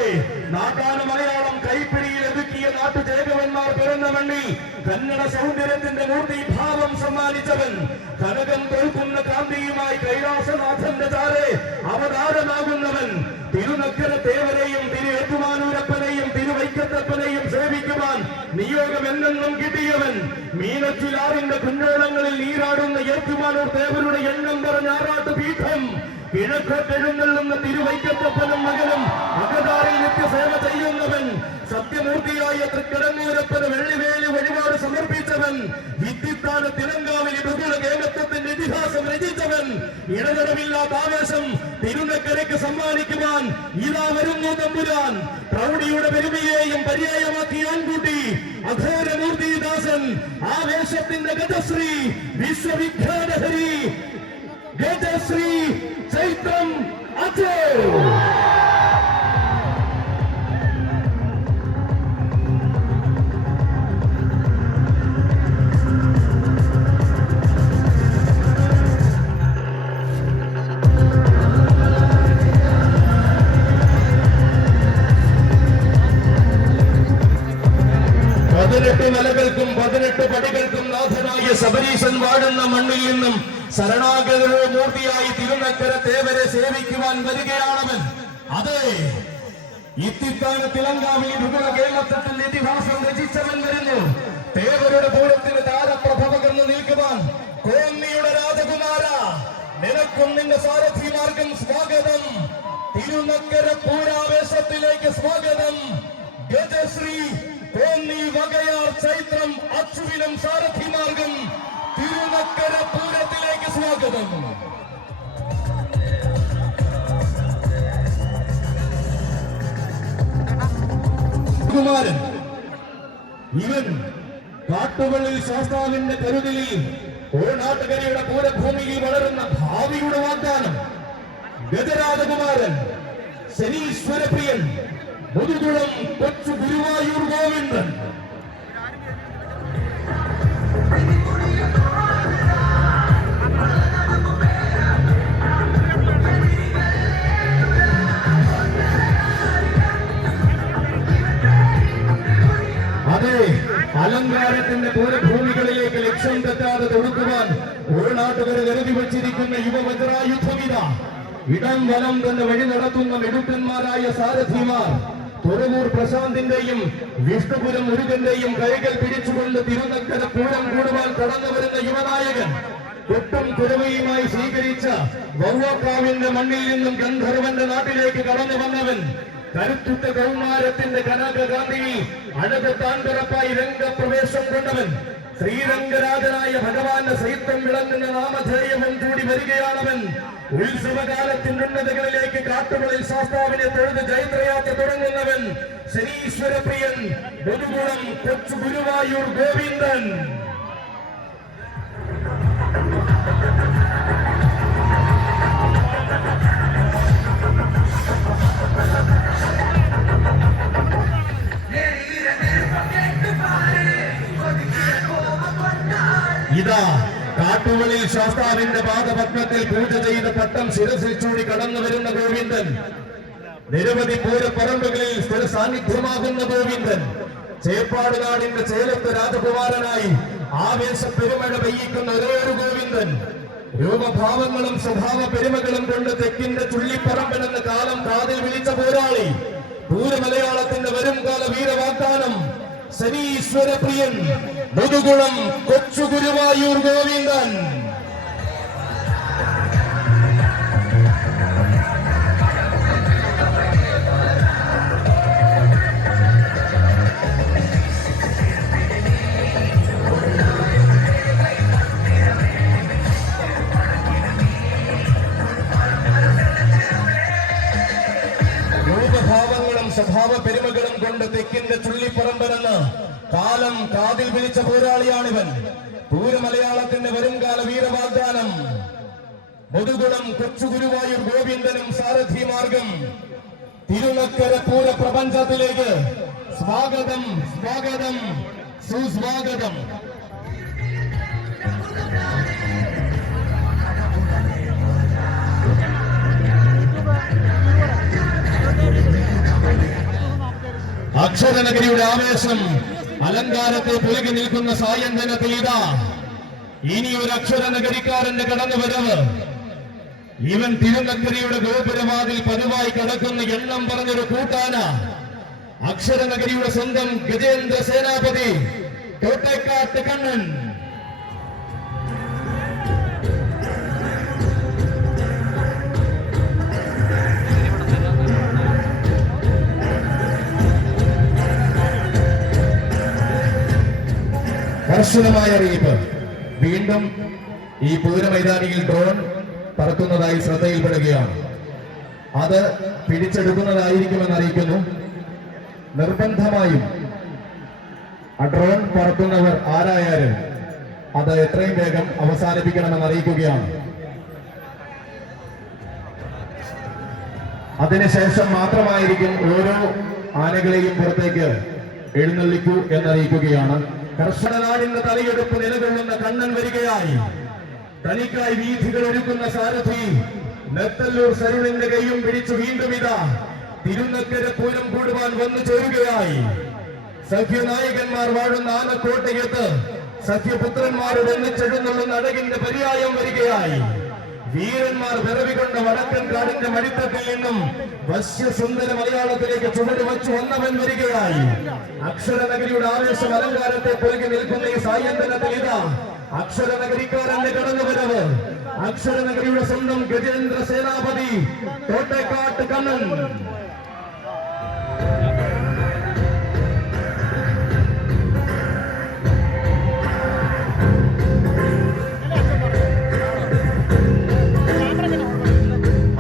നാട്ടാന മലയാളം കൈപ്പിടിയിൽ ഒതുക്കിയ നാട്ടുചേകവന്മാർ പിറന്ന മണ്ണിൽ കന്നഡ സൗന്ദര്യത്തിന്റെ മൂർത്തിഭാവം സമ്മാനിച്ചവൻ. കനകം തോൽക്കുന്ന കാന്തിയുമായി കൈലാസനാഥന്റെ ചാരെ അവതാരമാകുന്നവൻ. തിരുനക്കര തേവരെയും തിരു ഏറ്റുമാനൂരപ്പനെയും തിരുവൈക്കത്തപ്പനെയും സേവിക്കുവാൻ നിയോഗം എന്നെന്നും കിട്ടിയവൻ. മീനച്ചിലാറിന്റെ കുഞ്ഞോളങ്ങളിൽ നീരാടുന്ന ഏറ്റുമാനൂർ തേവരുടെ എണ്ണം പറഞ്ഞ ആറാട്ട് പീഠം. കിഴക്കോട്ടെഴുന്നള്ളുന്ന തിരുവൈക്കത്തപ്പനും മകനും അകതാറിൽ നിത്യസേവ ചെയ്യുന്നവൻ. സത്യമൂർത്തിയായ തൃക്കടങ്ങൂരപ്പന് വെള്ളിവേലി വഴിപാട് സമർപ്പിച്ചവൻ. വിദ്യുത്താന തിലങ്കാവിൽ ബഹുള കേരളത്തിന്റെ ഇതിഹാസം രചിച്ചവൻ. ഇടതടവില്ലാത്ത ആവേശം തിരുനക്കരയ്ക്ക് സമ്മാനിക്കുവാൻ ഇതാ വരുന്നു തമ്പുരാൻ. പ്രൗഢിയുടെ പെരുമയെയും പര്യായമാക്കി ആൺകുട്ടി അഘോരമൂർത്തിദാസൻ. ആവേശത്തിന്റെ ഗജശ്രീ വിശ്വവിഖ്യാത ഹരി ഗജശ്രീ ചൈത്രം അജോ. 18 മലകൾക്കും 18 പടികൾക്കും നാഥനായ ശബരീശൻ വാഴുന്ന മണ്ണിൽ നിന്നും ശരണാഗത മൂർത്തിയായി തിരുനക്കര തേവരെ സേവിക്കുവാൻ വരികയാണവൻ. അതെ, ഇത്തിത്താന തിലങ്കാവിൽ മൃഗുല കേരളത്തിൽ ഇതിഹാസം രചിച്ചവൻ വരുന്നു. തേവരുടെ പൂരത്തിന് താരപ്രഭവകർന്ന് നിൽക്കുവാൻ കോന്നിയുടെ രാജകുമാര, നിനക്കും നിന്റെ സാരഥിമാർക്കും സ്വാഗതം. തിരുനക്കര പൂരാവേശത്തിലേക്ക് സ്വാഗതം. ഗജശ്രീ കോന്നി വകയാർ ചൈത്രം അച്ചുവിനും സാരഥിമാർക്കും തിരുനക്കര പൂരത്തിലേക്ക് സ്വാഗതം. കുമാരൻ ഇവൻ കാട്ടുവള്ളിൽ ശാസ്താവിന്റെ കരുതലിൽ ഓണാട്ടുകരയുടെ പൂരഭൂമിയിൽ വളരുന്ന ഭാവിയുടെ വാഗ്ദാനം. ഗജരാജകുമാരൻ ശനീശ്വരപ്രിയൻ മുതുകുളം കൊച്ചു ഗുരുവായൂർ ഗോവിന്ദൻ. അതെ, അലങ്കാരത്തിന്റെ പൂരഭൂമികളിലേക്ക് ലക്ഷ്യം തെറ്റാതെ തൊടുക്കുവാൻ ഓണാട്ടുകര കരുതി വച്ചിരിക്കുന്ന യുവവജ്രായുധമിത. ഇടം വലം തന്നെ വഴി നടത്തുന്ന മെടുക്കന്മാരായ സാരഥിമാർ. തുറവൂർ പ്രശാന്തിന്റെയും വിഷ്ണുപുരം മുരുകന്റെയും കൈകൾ പിടിച്ചുകൊണ്ട് തിരുനക്കര പൂരം കൂടുവാൻ കടന്നു വരുന്ന യുവനായകൻ. കൊട്ടും കുരവയുമായി സ്വീകരിച്ച വവ്വാക്കാവിന്റെ മണ്ണിൽ നിന്നും ഗന്ധർവന്റെ നാട്ടിലേക്ക് കടന്നു വന്നവൻ. കരുത്തുറ്റ കൗമാരത്തിന്റെ കനകഗാന്ധിയിൽ അഴകത്താൻ പിറപ്പായി രംഗപ്രവേശം കൊണ്ടവൻ. ശ്രീരംഗരാജനായ ഭഗവാന്റെ സൈത്യം വിളങ്ങുന്ന നാമധേയവും കൂടി വരികയാണവൻ. ഉത്സവകാലത്തിന്റെ ഉന്നതകളിലേക്ക് കാട്ടുകളിൽ ശാസ്താവിനെ തൊഴുത് ജൈത്രയാത്ര തുടങ്ങുന്നവൻ. ശനീശ്വരപ്രിയൻ മുതുകുളം കൊച്ചു ഗുരുവായൂർ ഗോവിന്ദൻ. ഇതാ കാട്ടുകളിൽ ശാസ്താവിന്റെ പാദപത്മത്തിൽ പൂജ ചെയ്ത പട്ടം ശിരസിൽ ചൂടി കടന്നു വരുന്ന ഗോവിന്ദൻ. നിരവധി പൂരപ്പറമ്പുകളിൽ സ്ഥിര സാന്നിധ്യമാകുന്ന ഗോവിന്ദൻ. ചേപ്പാട് നാടിന്റെ ചേലത്ത് രാജകുമാരനായി ആവേശ പെരുമഴ പെയ്യിക്കുന്ന ഒരേയൊരു ഗോവിന്ദൻ. രൂപഭാവങ്ങളും സ്വഭാവ പെരുമകളും കൊണ്ട് തെക്കിന്റെ ചുള്ളിപ്പറമ്പനെന്ന കാലം കാതിൽ വിളിച്ച പോരാളി. പൂരമലയാളത്തിന്റെ വരുംകാല വീരവാഗ്ദാനം ശനീശ്വരപ്രിയൻ മുതുകുളം കൊച്ചു ഗുരുവായൂർ ഗോവിന്ദൻ. രൂപഭാവങ്ങളും സ്വഭാവ പെരുമകളും കൊണ്ട് തെക്കിന്റെ ചുള്ളിപ്പറമ്പനെന്ന് കാലം കാതിൽ വിളിച്ച പോരാളിയാണിവൻ. പൂരമലയാളത്തിന്റെ വരുംകാല വീരവാഗ്ദാനം മുതുകുളം കൊച്ചു ഗുരുവായൂർ ഗോവിന്ദനും സാരഥിമാർഗം. തിരുനക്കര പൂര പ്രപഞ്ചത്തിലേക്ക് സ്വാഗതം, സ്വാഗതം, സുസ്വാഗതം. അക്ഷരനഗരിയുടെ ആവേശം അലങ്കാരത്തെ പുലകി നിൽക്കുന്ന സായന്തനത്തിൽ ഇതാ ഇനി ഒരു അക്ഷരനഗരിക്കാരന്റെ കടന്നുവരവ്. ഇവൻ തിരുനക്കരയുടെ ഗോപുരവാതിൽ പതിവായി കടക്കുന്ന എണ്ണം പറഞ്ഞൊരു കൂട്ടാന. അക്ഷരനഗരിയുടെ സ്വന്തം ഗജേന്ദ്ര സേനാപതി തോട്ടേക്കാട്ട് കണ്ണൻ. കർശനമായ അറിയിപ്പ്. വീണ്ടും ഈ പൂരമൈതാനിയിൽ ഡ്രോൺ പറക്കുന്നതായി ശ്രദ്ധയിൽപ്പെടുകയാണ്. അത് പിടിച്ചെടുക്കുന്നതായിരിക്കുമെന്ന് അറിയിക്കുന്നു. നിർബന്ധമായും ആ ഡ്രോൺ പറത്തുന്നവർ ആരായാലും അത് എത്രയും വേഗം അവസാനിപ്പിക്കണമെന്ന് അറിയിക്കുകയാണ്. അതിനുശേഷം മാത്രമായിരിക്കും ഓരോ ആനകളെയും പുറത്തേക്ക് എഴുന്നള്ളിക്കൂ എന്നറിയിക്കുകയാണ്. കർഷകനാടിന്റെ തലയെടുപ്പ് നിലകൊള്ളുന്ന കണ്ണൻ വരികയായി. തനിക്കായി വീഥികൾ ഒരുക്കുന്ന സാരഥി നെത്തല്ലൂർ സരുണിന്റെ കൈയും പിടിച്ചു വീണ്ടും ഇതാ തിരുനക്കര പൂരം കൂടുവാൻ വന്നു ചേരുകയായി. സഖ്യനായകന്മാർ വാഴുന്ന ആനക്കോട്ടയത്ത് സഖ്യപുത്രന്മാരുടെ ഒന്നിച്ചെഴുന്നള്ളുന്ന അഴകിന്റെ പര്യായം വരികയായി. വീരന്മാർ വിറവികൊണ്ട വടക്കൻ കാടിന്റെ മടിത്തട്ടിൽ നിന്നും വശ്യസുന്ദര മലയാളത്തിലേക്ക് ചുവട് വച്ചു വന്നവൻ വരികയായി. അക്ഷരനഗരിയുടെ ആവേശം അലങ്കാരത്തെ പൊരുകി നിൽക്കുന്ന ഈ സായന്തനത്തിൽ ഇതാ അക്ഷരനഗരിക്കാരന്റെ കടന്നുവരവ്. അക്ഷരനഗരിയുടെ സ്വന്തം ഗജേന്ദ്ര സേനാപതി തോട്ടേക്കാട്ട് കണ്ണൻ.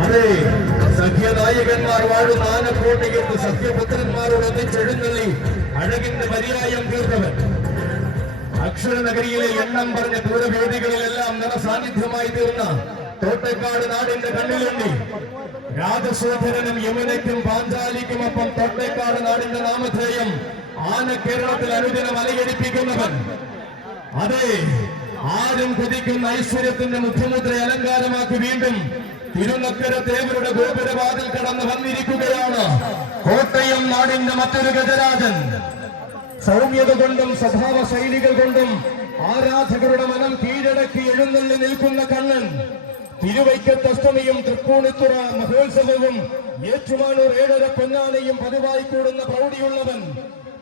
അതെ, സഖ്യനായകന്മാർ വാഴുന്ന ആനക്കോട്ടയത്ത് സഖ്യപുത്രന്മാരോട് ഒന്നിച്ചെഴുന്നള്ളി അഴകിന്റെ പര്യായം തീർത്തവൻ. അക്ഷരനഗരിയിലെ എണ്ണം പറഞ്ഞ പൂരവേദികളിലെല്ലാം നിറസാന്നിധ്യമായി തീർന്ന തോട്ടേക്കാട് നാടിന്റെ കണ്ണിലുണ്ടി. രാജശേഖരനും യമുനയ്ക്കും പാഞ്ചാലിക്കുമൊപ്പം തോട്ടേക്കാട് നാടിന്റെ നാമധേയം ആനക്കേരളത്തിൽ അനുദിനം അലയടിപ്പിക്കുന്നവൻ. അതെ, ആരും കുതിക്കുന്ന ഐശ്വര്യത്തിന്റെ മുഖ്യമുദ്ര അലങ്കാരമാക്കി വീണ്ടും തിരുനക്കര ദേവരുടെ ഗോപുരവാതിൽ കടന്ന് വന്നിരിക്കുകയാണ് കോട്ടയം നാടിന്റെ മറ്റൊരു ഗജരാജൻ. സൗമ്യത കൊണ്ടും സ്വഭാവ ശൈലികൾ കൊണ്ടും ആരാധകരുടെ മനം കീഴടക്കി എഴുന്നള്ളി നിൽക്കുന്ന കണ്ണൻ. തിരുവൈക്കത്ത് അഷ്ടമിയും തൃപ്പൂണിത്തുറ മഹോത്സവവും ഏറ്റുമാനൂർ ഏഴര പൊന്നാനയും പതിവായി കൂടുന്ന പ്രൗഢിയുള്ളവൻ.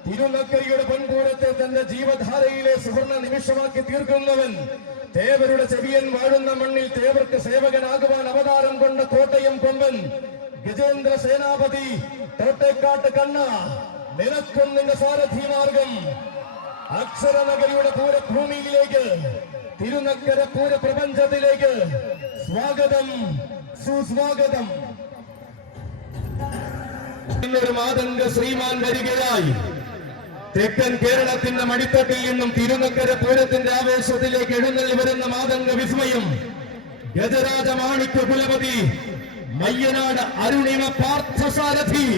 തിരുനക്കരയുടെ പൊൻപൂരത്തെ തന്റെ ജീവധാരയിലെ സുവർണ നിമിഷമാക്കി തീർക്കുന്നവൻ. തേവരുടെ ചെവിയൻ വാഴുന്ന മണ്ണിൽ തേവർക്ക് സേവകനാകുവാൻ അവതാരം കൊണ്ട കോട്ടയം കൊമ്പൻ ഗജേന്ദ്ര സേനാപതി തോട്ടേക്കാട്ട് കണ്ണ. നിനക്കും നിന്റെ സാരഥി മാർഗം അക്ഷരനഗരിയുടെ പൂരഭൂമിയിലേക്ക്, തിരുനക്കര പൂരപ്രപഞ്ചത്തിലേക്ക് സ്വാഗതം, സുസ്വാഗതം. ഇന്നൊരു മാതംഗ ശ്രീമാൻ വരികയായി. തെക്കൻ കേരളത്തിന്റെ മടിത്തട്ടിൽ നിന്നും തിരുനക്കര പൂരത്തിന്റെ ആവേശത്തിലേക്ക് എഴുന്നള്ളി വരുന്ന മാതംഗ വിസ്മയം ഗജരാജ മാണിക്യ കുലപതി മയ്യനാട് അരുണിമ പാർത്ഥസാരഥി.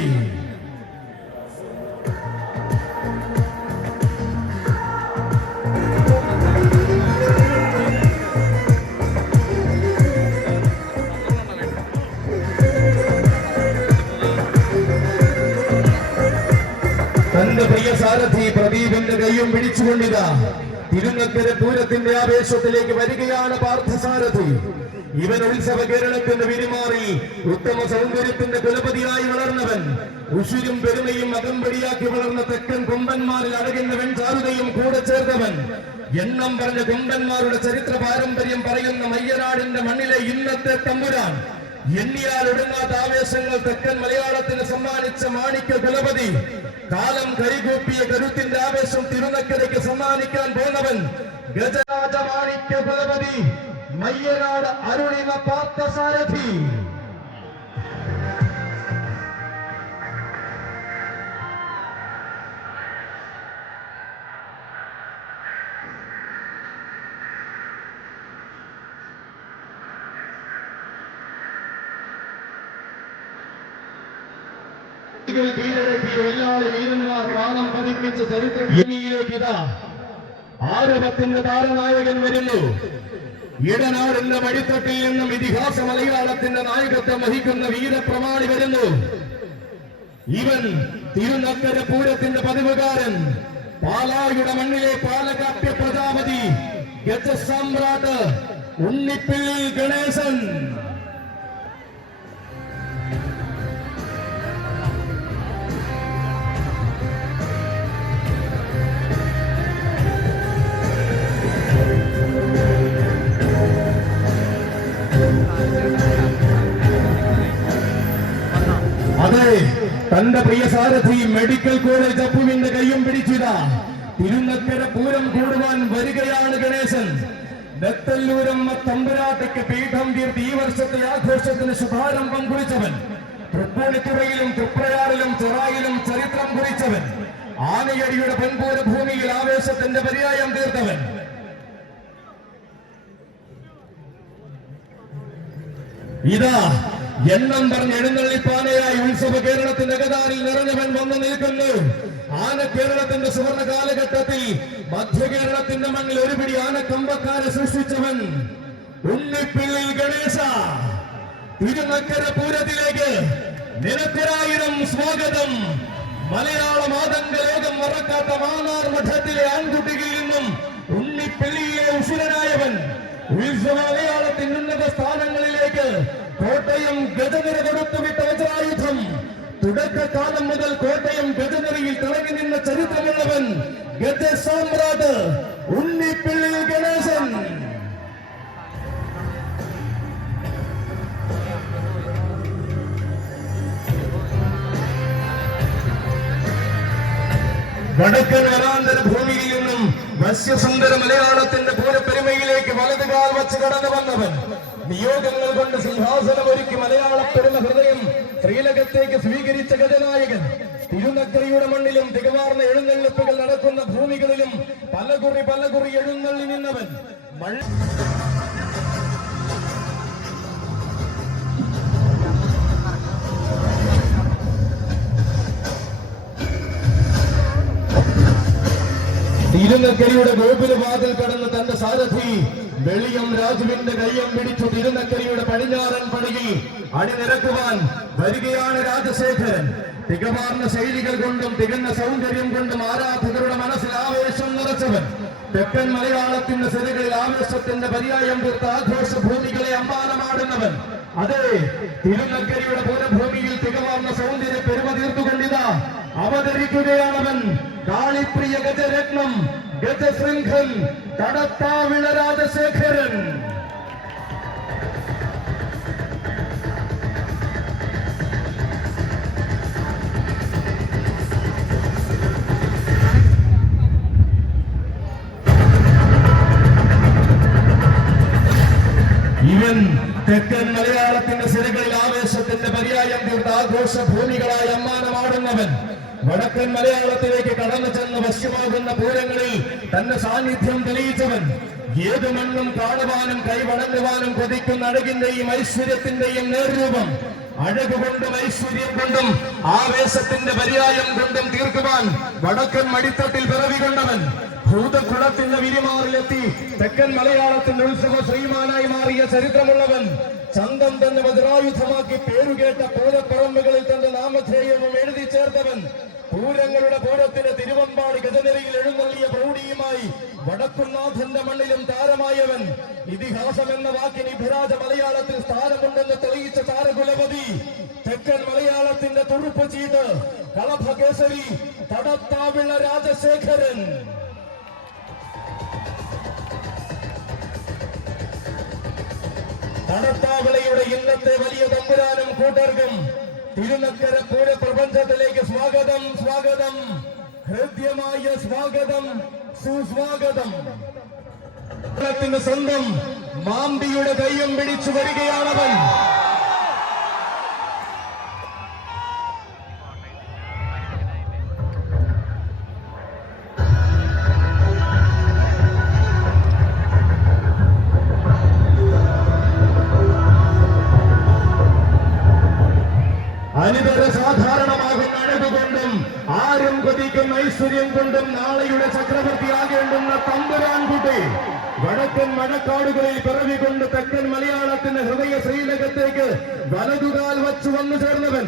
തന്റെ പ്രിയ സാരഥി പ്രദീപിന്റെ കയ്യും പിടിച്ചുകൊണ്ടിതാ തിരുനക്കര പൂരത്തിന്റെ ആവേശത്തിലേക്ക് വരികയാണ് പാർത്ഥസാരഥി. ഇവൻ ഉത്സവ കേരളത്തിന്റെ വിരിമാറി ഉത്തമ സൗന്ദര്യത്തിന്റെ കുലപതിയായി വളർന്നവൻ. ഉശിരും പെരുമയും അകമ്പടിയാക്കി വളർന്ന തെക്കൻ കൊമ്പന്മാരിൽ അഴകിന്റെ വെൺചാരുതയും കൂടെ ചേർത്തവൻ. എണ്ണം പറഞ്ഞ കൊമ്പന്മാരുടെ ചരിത്ര പാരമ്പര്യം പറയുന്ന മയ്യനാടിന്റെ മണ്ണിലെ ഇന്നത്തെ തമ്പുരാൻ. എണ്ണിയാൽ ഒടുങ്ങാത്ത ആവേശങ്ങൾ തെക്കൻ മലയാളത്തിന് സമ്മാനിച്ച മാണിക്യ കുലപതി. കാലം കൈകൂപ്പിയ കരുത്തിന്റെ ആവേശം തിരുനക്കരയ്ക്ക് സമ്മാനിക്കാൻ പോകുന്നവൻ ഗജരാജ മാണിക്യ കുലപതി മയ്യനാട് അരുണിമ പാർത്ഥസാരഥി. വീരന്മാർ പ്രാണം പതിപ്പിച്ച ചരിത്രഭൂമിയിലേക്കിതാ ആരവത്തിന്റെ താരനായകൻ വരുന്നു. ഇടനാടിന്റെ മടിത്തട്ടിൽ നിന്നും ഇതിഹാസ മലയാളത്തിന്റെ നായകത്വം വഹിക്കുന്ന വീരപ്രമാണി വരുന്നു. ഇവൻ തിരുനക്കര പൂരത്തിന്റെ പതിവുകാരൻ, പാലായുടെ മണ്ണിലെ പാലകാപ്യ പ്രജാപതി, ഗജസാമ്രാട്ട് ഉണ്ണിപ്പിള്ളി ഗണേശൻ. അതെ, തന്റെ പ്രിയ സാരഥി മെഡിക്കൽ കോളേജ് അപ്പുവിന്റെ കയ്യും പിടിച്ചിതാ തിരുനക്കര പൂരം കൂടുവാൻ വരികയാണ് ഗണേശൻ. ദത്തല്ലൂരമ്മ തമ്പുരാട്ടിക്ക് പീഠം തീർത്ത് ഈ വർഷത്തെ ആഘോഷത്തിന് ശുഭാരംഭം കുറിച്ചവൻ. തൃപ്പൂണിത്തുറയിലും തൃപ്രയാറിലും ചെറായിലും ചരിത്രം കുറിച്ചവൻ. ആനയടിയുടെ പൊൻപൂര ഭൂമിയിൽ ആവേശത്തിന്റെ പര്യായം തീർത്തവൻ. ഇതാ എണ്ണം പറഞ്ഞ് എഴുന്നള്ളിപ്പാനയായി ഉത്സവ കേരളത്തിന്റെ അകതാരിൽ നിറഞ്ഞവൻ വന്നു നിൽക്കുന്നു. ആന കേരളത്തിന്റെ സുവർണ കാലഘട്ടത്തിൽ മധ്യ കേരളത്തിന്റെ മണ്ണിൽ ഒരുപിടി ആനക്കമ്പക്കാരെ സൃഷ്ടിച്ചവൻ ഉണ്ണിപ്പിള്ളി ഗണേശ. തിരുനക്കര പൂരത്തിലേക്ക് നിരത്തിരായിരം സ്വാഗതം. മലയാള മാതംഗ ലോകം മറക്കാത്ത മാന്നാർ മഠത്തിലെ ആൺകുട്ടികളിൽ നിന്നും ഉണ്ണിപ്പിള്ളിയിലെ ഉശിരനായവൻ ഉത്സവ മലയാളത്തിന്റെ ഉന്നത സ്ഥാനങ്ങളിലേക്ക് കോട്ടയം ഗജനിര കൊടുത്തുവിട്ട വജ്രായുധം. തുടക്കകാലം മുതൽ കോട്ടയം ഗജനിരയിൽ തിളങ്ങി നിന്ന ചരിത്രമുള്ളവൻ ഗജ സാമ്രാട്ട് ഉണ്ണിപ്പിള്ളി ഗണേശൻ. വടക്കൻ വരാന്തര ഭൂമിയിൽ നിന്നും വശ്യസുന്ദര മലയാളത്തിന്റെ പൂരപ്പെരുമയിലേക്ക് വലതുകാൽ വച്ച് കടന്നു വന്നവൻ. നിയോഗങ്ങൾ കൊണ്ട് സിംഹാസനം ഒരുക്കി മലയാള പെരുമ ഹൃദയം ശ്രീലകത്തേക്ക് സ്വീകരിച്ച ഗജനായകൻ. തിരുനക്കരയുടെ മണ്ണിലും തികവാർന്ന എഴുന്നള്ളിപ്പുകൾ നടക്കുന്ന ഭൂമികളിലും പലകുറി എഴുന്നള്ളി നിന്നവൻ. തിരുനക്കരിയുടെ ഗോപുരവാതിൽ കടന്ന് തന്റെ സാരഥി വെളിയം രാജുവിന്റെ കയ്യം പിടിച്ചു തിരുനക്കരിയുടെ പടിഞ്ഞാറൻ പടിയിൽ അണിനിരക്കുവാൻ വരികയാണ് രാജശേഖരൻ. തികവാർന്ന ശൈലികൾ കൊണ്ടും തികഞ്ഞ സൗന്ദര്യം കൊണ്ടും ആരാധകരുടെ മനസ്സിൽ ആവേശം നിറച്ചവൻ. തെക്കൻ മലയാളത്തിന്റെ സിരകളിൽ ആവേശത്തിന്റെ പര്യായം തീർത്ത ആഘോഷ ഭൂമികളെ അമ്മാനമാടുന്നവൻ. അതെ, തിരുനക്കരിയുടെ പൂരഭൂമിയിൽ തികവാർന്ന സൗന്ദര്യ പെരുമ തീർത്തുകൊണ്ടിതാ അവതരിക്കുകയാണവൻ. കാളിപ്രിയ ഗജരത്നം ഗജശൃംഖൻ കടത്താവിള രാജശേഖരൻ. ഇവൻ തെക്കൻ മലയാളത്തിന്റെ സിരകളിൽ ആവേശത്തിന്റെ പര്യായം തീർത്ത ആഘോഷ ഭൂമികളായി അമ്മാനമാടുന്നവൻ. വടക്കൻ മലയാളത്തിലേക്ക് കടന്നു ചെന്ന് വശ്യമാകുന്ന പൂരങ്ങളിൽ തന്റെ സാന്നിധ്യം തെളിയിച്ചവൻ. ഏതു മണ്ണും കാണുവാനും കൈവണങ്ങുവാനും കൊതിക്കുന്ന അഴകിന്റെയും ഐശ്വര്യത്തിന്റെയും നേർരൂപം. അഴകുകൊണ്ടും ഐശ്വര്യം കൊണ്ടും ആവേശത്തിന്റെ പര്യായം കൊണ്ടും തീർക്കുവാൻ വടക്കൻ മടിത്തട്ടിൽ പിറവി കൊണ്ടവൻ. ഭൂതകുളത്തിന്റെ വിരിമാറിലെത്തി തെക്കൻ മലയാളത്തിന്റെ ഉത്സവ ശ്രീമാനായി മാറിയ ചരിത്രമുള്ളവൻ. ചന്തം തന്നെ വജ്രായുധമാക്കി പേരുകേട്ട പൂരപ്പറമ്പുകളിൽ തന്റെ നാമധേയവും എഴുതി ചേർത്തവൻ. പൂരങ്ങളുടെ പൂരത്തിന് തിരുവമ്പാടി ഗജനിരയിൽ എഴുന്നള്ളിയ പ്രൗഢിയുമായി വടക്കുന്നാഥന്റെ മണ്ണിലും താരമായവൻ. ഇതിഹാസം എന്ന വാക്കിന് ഇഭിരാജ മലയാളത്തിൽ സ്ഥാനമുണ്ടെന്ന് തെളിയിച്ച താരകുലപതി. തെക്കൻ മലയാളത്തിന്റെ തുറുപ്പ് ചീട്ട് കളഭകേസരി കടത്താവിള രാജശേഖരൻ. കടത്താവിളയുടെ ഇന്നത്തെ വലിയ തമ്പുരാനും കൂട്ടർക്കും തിരുനക്കര പൂരപ്രപഞ്ചത്തിലേക്ക് സ്വാഗതം, സ്വാഗതം, ഹൃദ്യമായ സ്വാഗതം, സുസ്വാഗതം. സ്വന്തം മാമ്പിയുടെ കയ്യം പിടിച്ചു വരികയാണവൻ. അനിതര സാധാരണമാകുന്ന അഴകുകൊണ്ടും ആരും കൊതിക്കുന്ന ഐശ്വര്യം കൊണ്ടും നാളെയുടെ ചക്രവർത്തിയാകേണ്ടുന്ന തമ്പുരാൻകുട്ടി വടക്കൻ മഴക്കാടുകളിൽ പിറവികൊണ്ട് തെക്കൻ മലയാളത്തിന്റെ ഹൃദയ ശ്രീലകത്തേക്ക് വലതുകാൽ വച്ചു വന്നു ചേർന്നവൻ.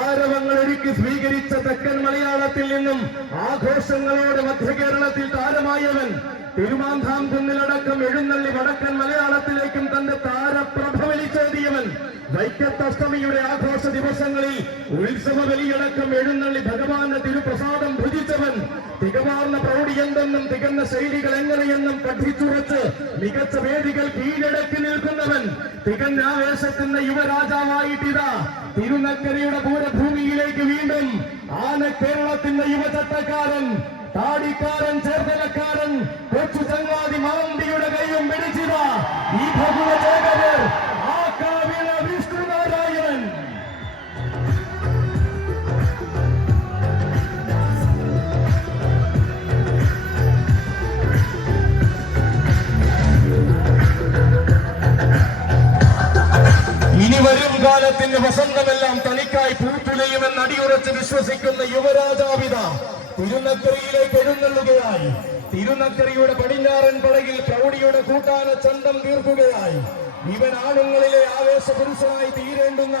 ആരവങ്ങൾ ഒരുക്കി സ്വീകരിച്ച തെക്കൻ മലയാളത്തിൽ നിന്നും ആഘോഷങ്ങളോടെ മധ്യകേരളത്തിൽ താരമായവൻ. തിരുമാന്താം കുന്നിലടക്കം എഴുന്നള്ളി വടക്കൻ മലയാളത്തിലേക്കും തന്റെ താരപ്രഭ വലിച്ചേറിയവൻ. വൈക്കത്തഷ്ടമിയുടെ ആഘോഷ ദിവസങ്ങളിൽ ഉത്സവ ബലിയടക്കം എഴുന്നള്ളി ഭഗവാന്റെ തിരുപ്രസാദം ഭുജിച്ചവൻ. തികവാർന്ന പ്രൗഢി എന്തെന്നും തികഞ്ഞ ശൈലികൾ എങ്ങനെയെന്നും പഠിച്ചുറച്ച് മികച്ച വേദികൾ കീഴടക്കി നിൽക്കുന്നവൻ. തികഞ്ഞ ആവേശത്തിന്റെ യുവരാജാവായിട്ടിതാ തിരുനക്കരയുടെ പൂരഭൂമിയിലേക്ക് വീണ്ടും ആന കേരളത്തിന്റെ യുവചട്ടക്കാരൻ, താടിക്കാരൻ, ചേർത്തലക്കാരൻ, കൊച്ചു ചങ്ങാതി മാന്തിയുടെ കൈയും പിടിച്ചിതാ ഈ ഭഗവ ചേകവർ ആക്കാവിള വിഷ്ണുനാരായണൻ. ഇനി വരും കാലത്തിന്റെ വസന്തമെല്ലാം തനിക്കായി പൂത്തുലയുമെന്ന് അടിയുറച്ച് വിശ്വസിക്കുന്ന യുവരാജാവിത തിരുനക്കരയിലേക്ക് എഴുന്നള്ളുകയായി. തിരുനക്കരയുടെ പടിഞ്ഞാറൻ പടയിൽ പ്രൗഢിയുടെ കൂട്ടാന ചന്തം തീർക്കുകയായി. ഇവൻ ആണുങ്ങളിലെ ആവേശ പുരുഷനായി തീരേണ്ടുന്ന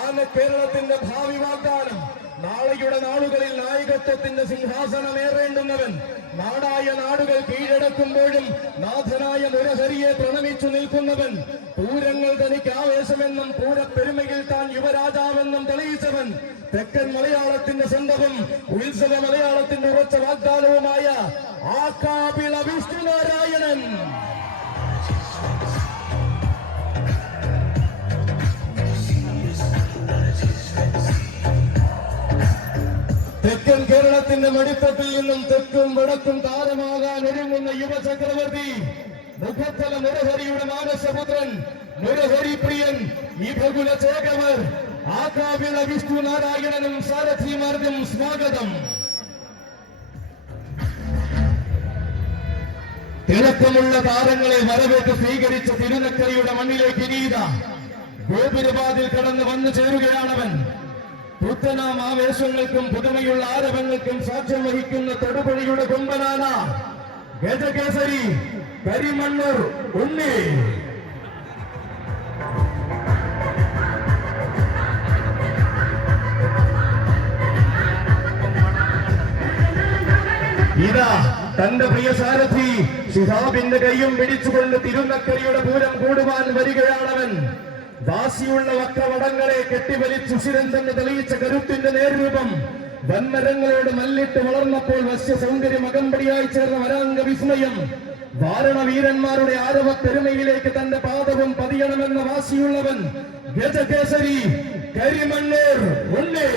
ആന കേരളത്തിന്റെ ഭാവി വാഗ്ദാനം. നാളെയുടെ നാളുകളിൽ നായകത്വത്തിന്റെ സിംഹാസനമേറേണ്ടുന്നവൻ, നാടായ നാടുകൾ കീഴടക്കുമ്പോഴും നാഥനായ മുരഹരിയെ പ്രണമിച്ചു നിൽക്കുന്നവൻ, പൂരങ്ങൾ തനിക്ക് ആവേശമെന്നും പൂരപ്പെരുമയിൽ താൻ യുവരാജാവെന്നും തെളിയിച്ചവൻ, തെക്കൻ മലയാളത്തിന്റെ സ്വന്തവും ഉത്സവ മലയാളത്തിന്റെ ഉറച്ച വാഗ്ദാനവുമായ ആക്കാപിള വിഷ്ണുനാരായണൻ. തെക്കൻ കേരളത്തിന്റെ മടിത്തട്ടിൽ നിന്നും തെക്കും വടക്കും താരമാകാൻ ഒരുങ്ങുന്ന യുവചക്രവർത്തി, മുഖത്തല മുരഹരിയുടെ മാനസപുത്രൻ, മുരഹരി പ്രിയൻ, ഇഭകുല ചേകവർ, ആകാവിള വിഷ്ണുനാരായണനും സാരഥിമാർക്കും സ്വാഗതം. തിളക്കമുള്ള താരങ്ങളെ വരവേറ്റ് സ്വീകരിച്ച തിരുനക്കരയുടെ മണ്ണിലേക്ക് ഇനീത ഗോപുരവാതിൽ കടന്ന് വന്നു ചേരുകയാണവൻ. പുത്തനാം ആവേശങ്ങൾക്കും പുതുമയുള്ള ആരവങ്ങൾക്കും സാക്ഷ്യം വഹിക്കുന്ന തൊടുപുഴയുടെ കൊമ്പനാന ഗജകേസരി കരിമണ്ണൂർ ഉണ്ണി. ഇതാ തന്റെ പ്രിയ സാരഥി ശിഹാബിന്റെ കൈയും പിടിച്ചുകൊണ്ട് തിരുനക്കരയുടെ പൂരം കൂടുവാൻ വരികയാണവൻ. വാശിയുള്ള വക്രവടങ്ങളെ കെട്ടിവലിച്ചു ശിരൻ തന്നെ തെളിയിച്ച കരുത്തിന്റെ നേർരൂപം, വൻമരങ്ങളോട് മല്ലിട്ട് വളർന്നപ്പോൾ വശ്യ സൗന്ദര്യം അകമ്പടിയായി ചേർന്ന വരാംഗ വിസ്മയം, വാരണവീരന്മാരുടെ ആരവ പെരുമയിലേക്ക് തന്റെ പാദവും പതിയണമെന്ന വാശിയുള്ളവൻ ഗജകേസരി കരിമണ്ണൂർ ഉണ്ണി.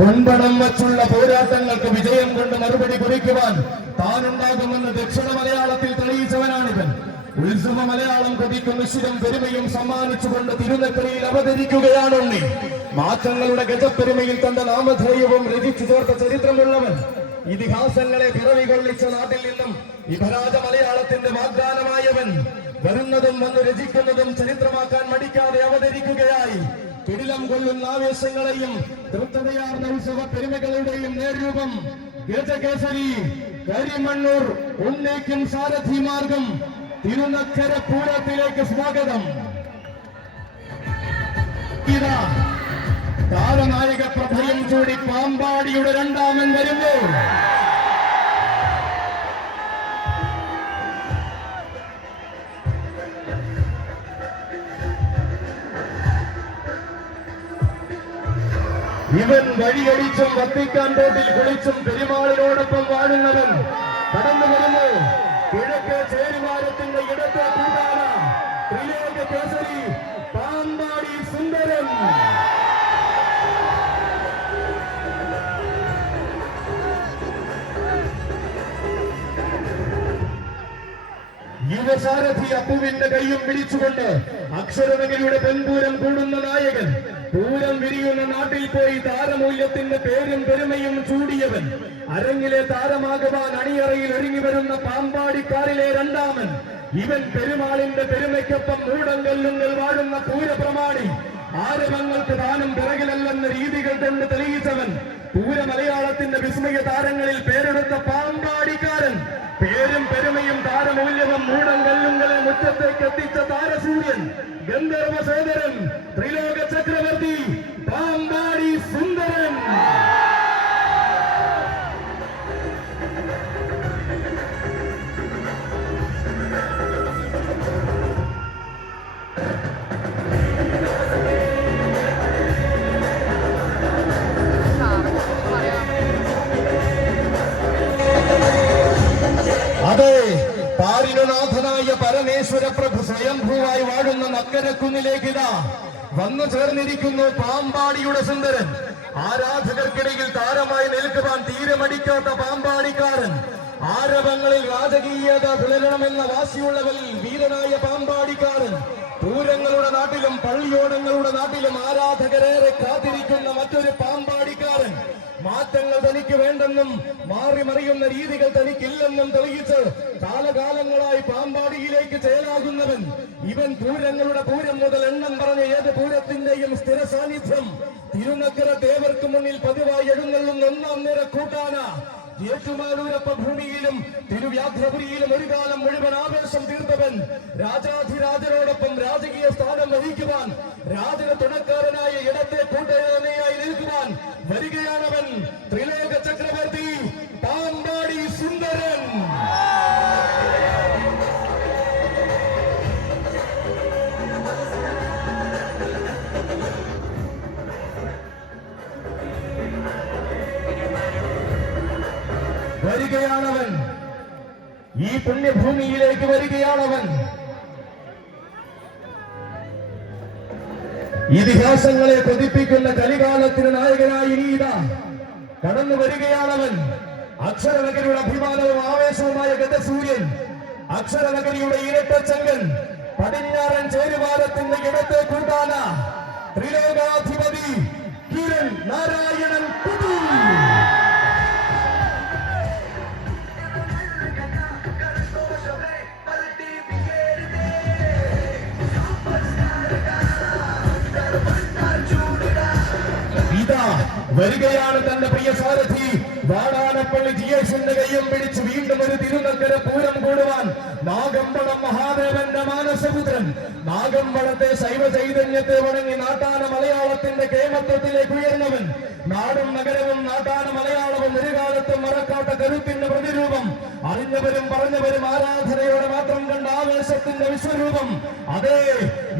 പൊൻപടം വച്ചുള്ള പോരാട്ടങ്ങൾക്ക് വിജയം കൊണ്ട് മറുപടി കുറിക്കുവാൻ താനുണ്ടാകുമെന്ന് ദക്ഷിണ മലയാളത്തിൽ തെളിയിച്ചവനാണിവൻ. ഉത്സവ മലയാളം കൊതിക്കും നിശ്ചിതം പെരുമയും സമ്മാനിച്ചുകൊണ്ട് തിരുനക്കരയിൽ അവതരിക്കുകയാണുണ്ണി. മാറ്റങ്ങളുടെ ഗജപ്പെരുമയിൽ തന്റെ നാമധേയവും രചിച്ചു ചേർത്ത ചരിത്രമുള്ളവൻ. ഇതിഹാസങ്ങളെ പിറവി കൊള്ളിച്ച നാട്ടിൽ നിന്നും ഇഭരാജ മലയാളത്തിന്റെ വാഗ്ദാനമായവൻ. വരുന്നതും വന്ന് രചിക്കുന്നതും ചരിത്രമാക്കാൻ മടിക്കാതെ അവതരിക്കുകയായി. കിടിലം കൊള്ളുന്ന ആവേശങ്ങളെയും തൃപ്തതയാർന്ന ഉത്സവ പെരുമകളുടെയും നേർരൂപം ഗജകേസരി കരിമണ്ണൂർ ഉണ്ണിക്കും സാരഥിമാർഗം തിരുനക്കര പൂരത്തിലേക്ക് സ്വാഗതം. ഇതാ താരനായിക പ്രഭയം ചൂടി പാമ്പാടിയുടെ രണ്ടാമൻ വരുന്നു. ഇവൻ വഴിയടിച്ചും വത്തിക്കാൻ തോട്ടിൽ കുളിച്ചും പെരുമാളിനോടൊപ്പം വാഴുന്നവൻ കടന്നു വരുന്നു. കിഴക്കേ ചേരുവാരത്തിന്റെ ഇടത്തെ കൂട്ടാന ത്രിലോക കേസരി പാമ്പാടി സുന്ദരൻ. യുവസാരഥി അപ്പുവിന്റെ കൈയും പിടിച്ചുകൊണ്ട് അക്ഷരനഗരിയുടെ പെൺപൂരം കൂടുന്ന നായകൻ, പൂരം വിരിയുന്ന നാട്ടിൽ പോയി താരമൂല്യത്തിന്റെ പേരും പെരുമയും ചൂടിയവൻ, അരങ്ങിലെ താരമാകുവാൻ അണിയറയിൽ ഒരുങ്ങി വരുന്ന പാമ്പാടിക്കാരിലെ രണ്ടാമൻ, ഇവൻ പെരുമാളിന്റെ പെരുമയ്ക്കൊപ്പം മൂടങ്കല്ലുങ്ങൾ വാഴുന്ന പൂരപ്രമാണി, ആരവങ്ങൾക്ക് താനും പിറകിലല്ലെന്ന രീതികൾ കൊണ്ട് തെളിയിച്ചവൻ, പൂരമലയാളത്തിന്റെ വിസ്മയ താരങ്ങളിൽ പേരെടുത്ത പാമ്പാടിക്കാരൻ, പേരും പെരുമയും താരമൂല്യവും മൂടങ്കല്ലുങ്ങളെ മുറ്റത്തേക്ക് എത്തിച്ച താരസൂര്യൻ, ഗന്ധർവ സോദരൻ, ത്രിലോക ചക്രവർത്തി പാമ്പാടി സുന്ദരൻ. അതെ, പാരിനുനാഥനായ പരമേശ്വര പ്രഭു സ്വയംഭൂവായി വാഴുന്ന നക്കരക്കുന്നിലേക്ക് ഇതാ വന്നു ചേർന്നിരിക്കുന്നു പാമ്പാടിയുടെ സുന്ദരൻ. ആരാധകർക്കിടയിൽ താരമായി നിൽക്കുവാൻ തീരമടിക്കാത്ത പാമ്പാടിക്കാരൻ, ആരവങ്ങളിൽ രാജകീയത പുലരണമെന്ന വാശിയുള്ളവരിൽ വീരനായ പാമ്പാടിക്കാരൻ, പൂരങ്ങളുടെ നാട്ടിലും പള്ളിയോടങ്ങളുടെ നാട്ടിലും ആരാധകരേറെ കാത്തിരിക്കുന്ന മറ്റൊരു പാമ്പാടിക്കാരൻ, മാറ്റങ്ങൾ തനിക്ക് വേണ്ടെന്നും മാറി മറിയുന്ന രീതികൾ തനിക്കില്ലെന്നും തെളിയിച്ച് കാലകാലങ്ങളായി പാമ്പാടിയിലേക്ക് ചേലാകുന്നവൻ ഇവൻ. പൂരങ്ങളുടെ പൂരം മുതൽ എണ്ണം പറഞ്ഞ ഏത് പൂരത്തിന്റെയും സ്ഥിര സാന്നിധ്യം. തിരുനക്കര ദേവർക്ക് മുന്നിൽ പതിവായി എഴുന്നള്ളുന്ന ഒന്നാം നിര കൂട്ടാന. ഏറ്റുമാനൂരപ്പ ഭൂമിയിലും തിരുവ്യാഘ്രപുരിയിലും ഒരു കാലം മുഴുവൻ ആവേശം തീർത്തവൻ. രാജാധിരാജനോടൊപ്പം രാജകീയ സ്ഥാനം വഹിക്കുവാൻ, രാജന് തുണക്കാരനായ ഇടത്തെ കൂട്ടയായി നിൽക്കുവാൻ വരികയാണവൻ. ത്രിലോക ചക്രവർത്തി പാമ്പാടി സുന്ദരൻ. വരികയാണവൻ, ഈ പുണ്യഭൂമിയിലേക്ക് വരികയാണവൻ. ഇതിഹാസങ്ങളെ കൊതിപ്പിക്കുന്ന കലികാലത്തിന് നായകനായി ഇനിയിതാ കടന്നു വരികയാണവൻ. അക്ഷരനഗരിയുടെ അഭിമാനവും ആവേശവുമായ ഗതസൂര്യൻ, അക്ഷരനഗരിയുടെ ഇരട്ടച്ചങ്കൻ, പടിഞ്ഞാറൻ ചേരുവാരത്തിന്റെ ഇടത്തെ കൂട്ടാന, ത്രിലോകാധിപതി കിരൺ നാരായണൻ കുട്ടി. വരികയാണ് തന്റെ പ്രിയ സാരഥി വാടാനപ്പള്ളി ജിയേഷിന്റെ കയ്യും പിടിച്ച് വീണ്ടും ഒരു തിരുനക്കര പൂരം കൂടുവാൻ. നാഗമ്പളം മഹാദേവന്റെ മാനസപുത്രൻ, നാഗമ്പളത്തെ ശൈവ ചൈതന്യത്തെ വണങ്ങി നാട്ടാന മലയാളത്തിന്റെ കേമത്വത്തിലേക്ക് ഉയർന്നവൻ. നാടും നഗരവും നാട്ടാന മലയാളവും ഒരു കാലത്തും മറക്കാത്ത കരുത്തിന്റെ പ്രതിരൂപം. അറിഞ്ഞവരും പറഞ്ഞവരും ആരാധനയോടെ മാത്രം കണ്ട ആവേശത്തിന്റെ വിശ്വരൂപം. അതേ,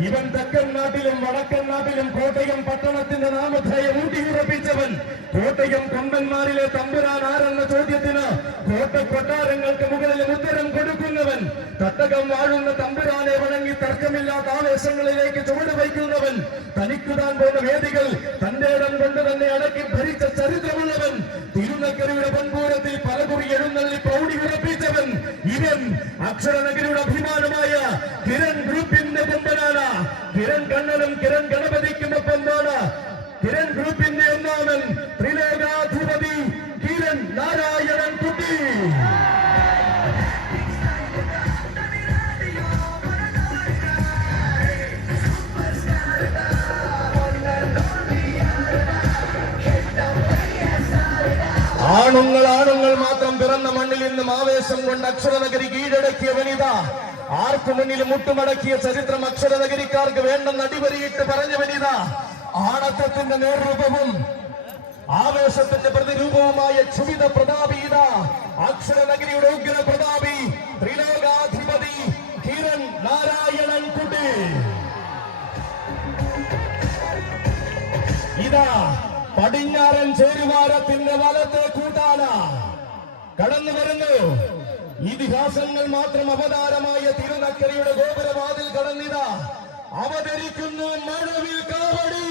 ഇവൻ തെക്കൻ നാട്ടിലും വടക്കൻ നാട്ടിലും കോട്ടയം പട്ടണത്തിന്റെ നാമധേയം ഊട്ടിയുറപ്പിച്ചവൻ. കോട്ടയം കൊമ്പന്മാരിലെ തമ്പുരാൻ ആരെന്ന ചോദ്യത്തിന് കോട്ടക്കൊട്ടാരങ്ങൾക്ക് മുകളിൽ ഉത്തരം കൊടുക്കുന്നവൻ. തട്ടകം വാഴുന്ന തമ്പുരാനെ വണങ്ങി തർക്കമില്ലാത്ത ആവേശങ്ങളിലേക്ക് ചുവട് വയ്ക്കുന്നവൻ. തനിക്കുതാൻ പോകുന്ന വേദികൾ തന്റെ ഇടം കൊണ്ട് തന്നെ അടക്കി ഭരിച്ച ചരിത്രമുള്ളവൻ. തിരുനക്കരയുടെ പൊൻപൂരത്തിൽ പലകുറി എഴുന്നള്ളി പ്രൗഢി ഉറപ്പിച്ചവൻ. ഇവൻ അക്ഷരനഗരിയുടെ അഭിമാനമായ കിരൺ ഗ്രൂപ്പിന്റെ കൊമ്പനാണ്. കിരൺ കണ്ണനും കിരൺ ഗണപതിക്കുമൊപ്പമാണ്. കിരൺ ഗ്രൂപ്പിന്റെ ഒന്നാമൻ ത്രിലോകാധിപതി കിരൺ നാരായണൻ കുട്ടി. ആണുങ്ങൾ മാത്രം പിറന്ന മണ്ണിൽ നിന്നും ആവേശം കൊണ്ട് അക്ഷരനഗരി കീഴടക്കിയ വനിത. ആർക്കു മുന്നിൽ മുട്ടുമടക്കിയ ചരിത്രം അക്ഷരനഗരിക്കാർക്ക് വേണ്ടെന്ന് അടിവരിയിട്ട് പറഞ്ഞ വനിത. ആണത്വത്തിന്റെ നേർരൂപവും ആവേശത്തിന്റെ പ്രതിരൂപവുമായ ക്ഷുഭിത പ്രതാപീത അക്ഷരനഗരിയുടെ ഉഗ്ര പ്രതാപി ത്രിലോകാധിപതി കിരൺ നാരായണൻ കുട്ടി. ഇതാ പടിഞ്ഞാറൻ ചേരുവാരത്തിന്റെ വലത്തെ കൂട്ടാന കടന്നു വരുന്നു. ഇതിഹാസങ്ങൾ മാത്രം അവതാരമായ തിരുനക്കരയുടെ ഗോപുരവാതിൽ കടന്നിതാ അവതരിക്കുന്നു മഴവിൽ കാവടി.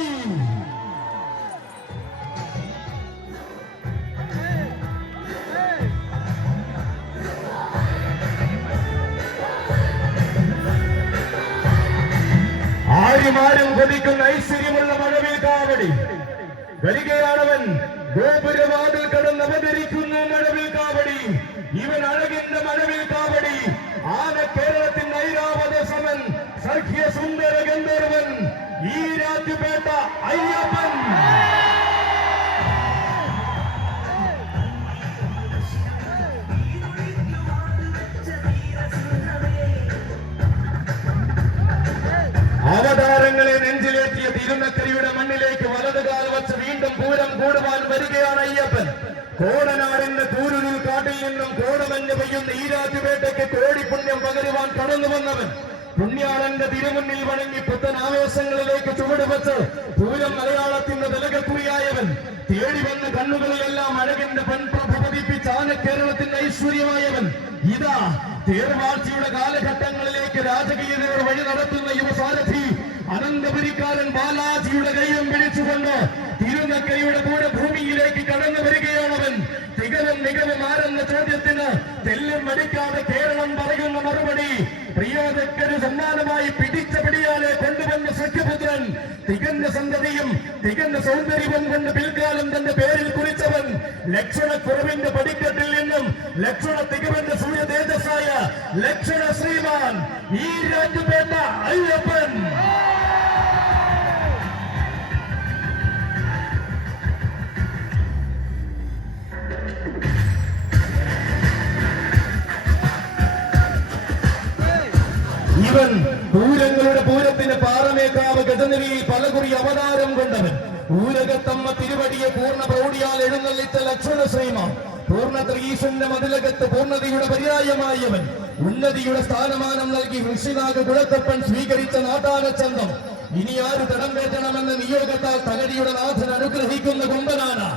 ആരും കൊതിക്കുന്ന ഐശ്വര്യമുള്ള മഴവിൽ കാവടി. വരികയാണവൻ, ഗോപുരവാതിൽ കടന്ന് അവതരിക്കുന്നു മഴവിൽ കാവടി. ഇവൻ അഴകിന്റെ മഴവിൽ കാവടി. ആന കേരളത്തിന്റെ ഐരാവത സമൻ, സഖ്യ സുന്ദര ഗന്ധർവൻ, ഈ രാജ്യപേട്ട അയ്യപ്പൻ. അവതാരങ്ങളെ നെഞ്ചിലേറ്റിയ തിരുനക്കരയുടെ മണ്ണിലേക്ക് വലതുകാൽ വച്ച് വീണ്ടും പൂരം കൂടുവാൻ വരികയാണ് അയ്യപ്പൻ. കോടനാടിന്റെ കൂരുരുൾ കാട്ടിൽ നിന്നും കോടമഞ്ഞ് പെയ്യുന്ന ഈ രാജ്യപേട്ടയ്ക്ക് കോടി പുണ്യം പകരുവാൻ കടന്നു വന്നവൻ. പുണ്യാളന്റെ തിരുമുന്നിൽ വണങ്ങി പുത്തൻ ആവേശങ്ങളിലേക്ക് ചുവടുവെച്ച് പൂരം മലയാളത്തിന്റെ തിലകക്കുറിയായവൻ. തേടി വന്ന കണ്ണുകളിലെല്ലാം അഴകിന്റെ പെൺപ്രഭ പതിപ്പിച്ച ആന കേരളത്തിന്റെ ഐശ്വര്യമായവൻ. ഇതാ തേർവാഴ്ചയുടെ കാലഘട്ടങ്ങളിലേക്ക് രാജകീയതയോട് വഴി നടത്തുന്ന യുവസാരഥി അനന്തപുരിക്കാരൻ ബാലാജിയുടെ കൈയും പിടിച്ചുകൊണ്ട് തിരുനക്കരയുടെ പൂരഭൂമിയിലേക്ക് കടന്നു വരികയാണവൻ. തികവും മികവും ആരെന്ന ചോദ്യത്തിന് തെല്ലും മടിക്കാതെ കേരളം പറയുന്ന മറുപടി പ്രിയോദക്കൊരു സമ്മാനമായി പിടിച്ച പിടിയാലെ കൊണ്ടുവന്ന സഖ്യപുത്രൻ. തികഞ്ഞ സന്തതിയും തികഞ്ഞ സൗന്ദര്യവും കൊണ്ട് പിൽക്കാലം തന്റെ പേരിൽ കുറിച്ചവൻ ലക്ഷണക്കുറവിന്റെ പടിക്കെട്ടിൽ നിന്നും ലക്ഷണ തികവന്റെ സൂര്യ തേജസ്സായ ലക്ഷണ ശ്രീമാൻ ഈരാറ്റുപേട്ട അയ്യപ്പൻ. ഇവൻ പൂരങ്ങളുടെ പൂരത്തിന് പാറമേക്കാവ് ഗജനിരിയിൽ പലകുറി അവതാരം കൊണ്ടവൻ. ഊരകത്തമ്മ തിരുവടിയെ പൂർണ്ണ പ്രൗഢിയാൽ എഴുന്നള്ളിച്ച ലക്ഷണ ശ്രീമാൻ. പൂർണ്ണ ഈശ്വരന്റെ മതിലകത്ത് പൂർണ്ണതയുടെ പര്യായമായവൻ. ഉന്നതിയുടെ സ്ഥാനമാനം നൽകി ഋഷിനാഗ കുളത്തപ്പൻ സ്വീകരിച്ച നാട്ടാനച്ചന്തം. ഇനി ആര് തടം വേറ്റണമെന്ന നിയോഗത്താൽ തകഴിയുടെ നാഥൻ അനുഗ്രഹിക്കുന്ന കൊമ്പനാണ്.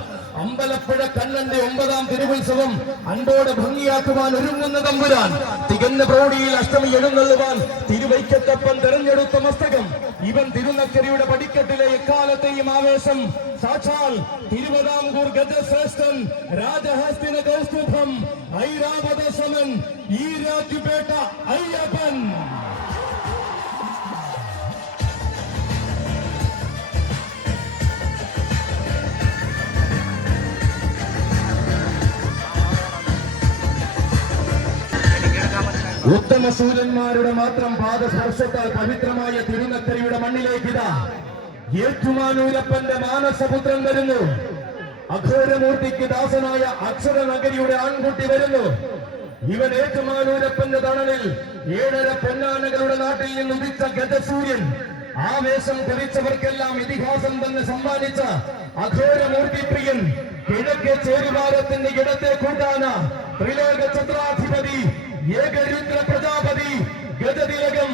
അമ്പലപ്പുഴ കണ്ണന്റെ 9ാം തിരുവുത്സവം അൻപോടെ ഭംഗിയാക്കുവാൻ ഒരുങ്ങുന്ന തമ്പുരാൻ. തികഞ്ഞ പ്രൗഢിയിൽ അഷ്ടമി എഴുന്നള്ളുവാൻ തിരുവൈക്കത്തപ്പൻ തെരഞ്ഞെടുത്ത മസ്തകം. ഇവൻ തിരുനക്കരയുടെ പടിക്കെട്ടിലെ എക്കാലത്തെയും ആവേശം. സാക്ഷാൽ തിരുവിതാംകൂർ ഗജശ്രേഷ്ഠൻ രാജഹസ്തിന കൗസ്തുഭം ഐരാവത സമൻ ഈരാറ്റുപേട്ട അയ്യപ്പൻ. ഉത്തമ സൂര്യന്മാരുടെ മാത്രം പാദസ്പർശത്താൽ പവിത്രമായ തിരുനക്കരയുടെ മണ്ണിലേക്കിതാ ഏറ്റുമാനൂരപ്പന്റെ മാനസപുത്രൻ വരുന്നു. അഘോരമൂർത്തിക്ക് ദാസനായ അക്ഷരനഗരിയുടെ ആൺകുട്ടി വരുന്നു. ഇവൻ ഏറ്റുമാനൂരപ്പന്റെ തണലിൽ 7.5 പൊന്നാനകളുടെ നാട്ടിൽ നിന്ന് ഉദിച്ച ഗജസൂര്യൻ. ആവേശം ധരിച്ചവർക്കെല്ലാം ഇതിഹാസം തന്നെ സമ്മാനിച്ച അഘോരമൂർത്തി പ്രിയൻ. കിഴക്കേ ചേരുവാരത്തിന്റെ ഇടത്തെ കൂട്ടാന ത്രിലോക ചന്ദ്രാധിപതി ഏകരുദ്ര പ്രജാപതി ഗജതിലകം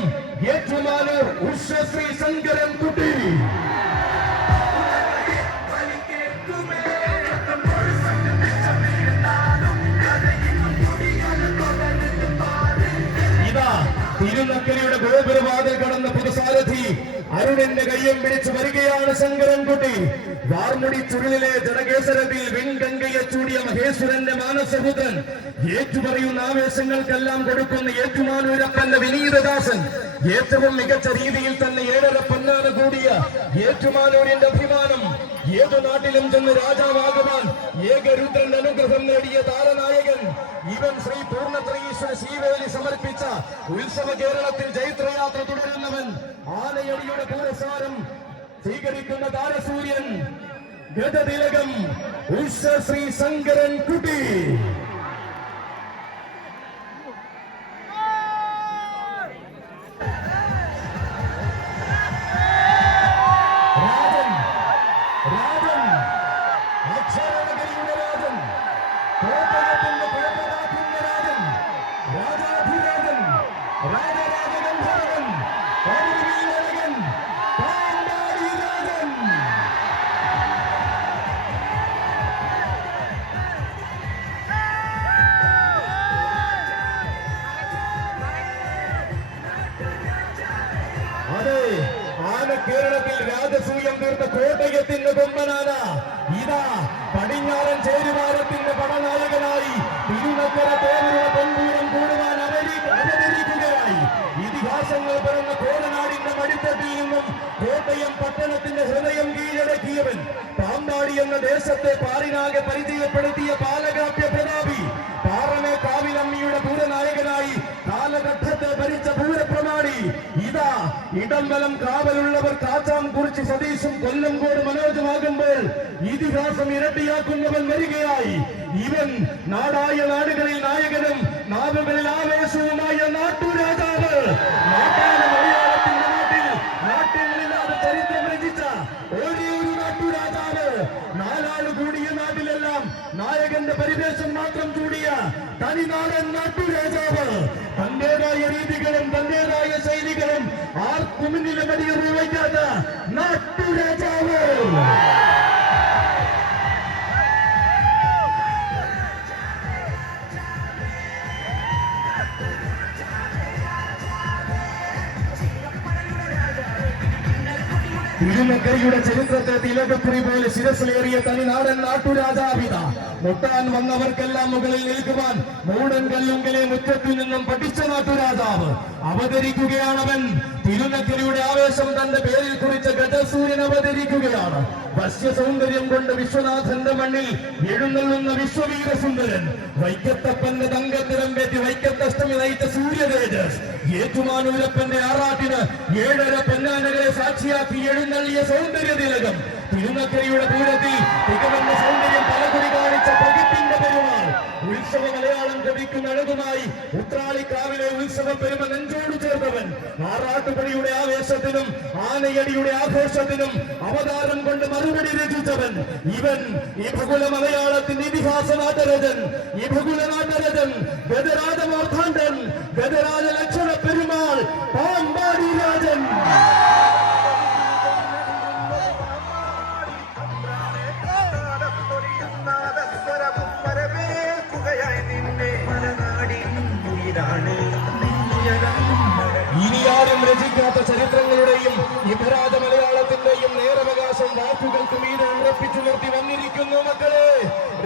ഏറ്റുമാനൂർ ഉഷശ്രീ ശങ്കരൻ കുട്ടി. ഇതാ തിരുനക്കരയുടെ ഗോപുരവാതിൽ കടന്ന പുതുസാരഥി അരുണിന്റെ കയ്യം പിടിച്ചു വരികയാണ് ശങ്കരൻകുട്ടി. വാർമുടി ചുരുളിലെ ജനകേസരത്തിൽ വെൺഗംഗയെ ചൂടിയ മഹേശ്വരന്റെ മാനസപുത്രൻ. ഏറ്റുപറയുന്ന ആവേശങ്ങൾക്കെല്ലാം കൊടുക്കുന്ന ഏറ്റുമാനൂരപ്പന്റെ വിനീതദാസൻ. ഏറ്റവും മികച്ച രീതിയിൽ തന്നെ 7.5 പൊന്നാന കൂടിയ ഏറ്റുമാനൂരിന്റെ അഭിമാനം. ഏതു നാട്ടിലും ചെന്ന് രാജാവാകുവാൻ ഏകരുദ്രന്റെ അനുഗ്രഹം നേടിയ താരനായകൻ. ഇവൻ ശ്രീ പൂർണ്ണത്രയീശ്വര ശീവേലി സമർപ്പിച്ച ഉത്സവ കേരളത്തിൽ ജൈത്രയാത്ര തുടരുന്നവൻ. ആനയടിയുടെ പുരസ്കാരം സ്വീകരിക്കുന്ന താരസൂര്യൻ ഗജതിലകം ഉഷശ്രീ ശങ്കരൻ കുട്ടി. കേരളത്തിൽ രാജസൂയം തീർത്ത കോട്ടയത്തിന്റെ കൊമ്പനാന. ഇതാ പടിഞ്ഞാറൻ ചേരുവാരത്തിന്റെ പടനായകനായി തിരുനക്കര തേവരുടെ പൊൻപൂരം കൂടുവാൻ അവതരിക്കുകയായി. ഇതിഹാസങ്ങൾ പിറന്ന കോടനാടിന്റെ മടിത്തട്ടിൽ നിന്നും കോട്ടയം പട്ടണത്തിന്റെ ഹൃദയം കീഴടക്കിയവൻ. പാമ്പാടി എന്ന ദേശത്തെ പാറിനാകെ പരിചയപ്പെടുത്തിയ പാലകാപ്യ പ്രതാപി. പാറമേ കാവിലമ്മിയുടെ പൂരനായകനായി കാലഘട്ടത്തെ ഭരിച്ച പൂരപ്രമാണി. ഇതാ ഇടംബലം കാവലുള്ളവർ കാച്ചാം കുറിച്ച് സതീശും കൊല്ലംകോട് മനോജമാകുമ്പോൾ ഇതിഹാസം ഇരട്ടിയാക്കുന്നവൻ വരികയായി. ഇവൻ നാടായ നാടുകളിൽ നായകനും നാവുകളിൽ ആവേശവുമായ നാട്ടുരാജാവ്. നാട്ടാന മലയാളത്തിന്റെ നാട്ടിൽ നാട്യങ്ങളില്ലാതെ ചരിത്രം രചിച്ച ഒരേ ഒരു നാട്ടുരാജാവ്. 4 ആള് കൂടിയ നാട്ടിലെല്ലാം നായകന്റെ പരിവേഷം മാത്രം ചൂടിയ തനിനാടൻ നാട്ടുരാജാവ്. തന്റേതായ രീതികളും തന്റേതായ ശൈലികളും ആർക്കും മുന്നിലും അടിയറു വയ്ക്കാത്ത നാട്ടുരാജാവ്. തിരുനക്കരയുടെ ചരിത്രത്തെ തിലകക്കുറി പോലെ ശിരസിലേറിയ തനിനാടൻ നാട്ടുരാജാവിത. മുട്ടാൻ വന്നവർക്കെല്ലാം മുകളിൽ നിൽക്കുവാൻ മൂടൻ കല്ലുങ്കലെ മുറ്റത്തു നിന്നും പഠിച്ച നാട്ടുരാജാവ് അവതരിക്കുകയാണവൻ. തിരുനക്കരയുടെ ആവേശം തന്റെ പേരിൽ കുറിച്ച ഗജസൂര്യൻ അവതരിക്കുകയാണ്. വശ്യ സൗന്ദര്യം കൊണ്ട് വിശ്വനാഥന്റെ മണ്ണിൽ എഴുന്നള്ളുന്ന വിശ്വവീരസുന്ദരൻ, വൈക്കത്തപ്പന്റെ തങ്കത്തിരമ്പേറ്റി വൈക്കത്തഷ്ടമി നയിച്ച സൂര്യതേജസ്, ഏറ്റുമാനൂരപ്പന്റെ ആറാട്ടിന് 7.5 പൊന്നാനകളെ സാക്ഷിയാക്കി എഴുന്നള്ളിയ സൗന്ദര്യ തിലകം, തിരുനക്കരയുടെ പൂരത്തിൽ തികവന്ന സൗന്ദര്യം പലകുറി കാണിച്ച പ്രകൃതിന്റെ പെരുമാൾ, ഉത്സവ മലയാളം കവിക്കുന്ന അഴകുമായി ഉത്രാളിക്കാവിലെ ഉത്സവ പെരുമ നെഞ്ചോട് ചേർത്തവൻ, ആറാട്ടുപടിയുടെ ആവേശത്തിനും ആനയടിയുടെ ആഘോഷത്തിനും അവതാരം കൊണ്ട് മറുപടി രചിച്ചവൻ ഇവൻ, ഈ ഭകുല മലയാളത്തിന്റെ ഇതിഹാസ നാട്ടരജൻ, ഈ ഭകുല നാട്ടരജൻ, ഗജരാജ മാർത്താണ്ഡൻ, ഗജരാജ ലക്ഷണ പെരുമാൾ, പാമ്പാടി രാജൻ. ഇനിയാരും രചിക്കാത്ത ചരിത്രങ്ങളുടെയും ഇതരാജ മലയാളത്തിന്റെയും നേരവകാശം വാക്കുകൾക്ക് മീതെ ഉറപ്പിച്ചു നിർത്തി വന്നിരിക്കുന്നു മക്കളെ.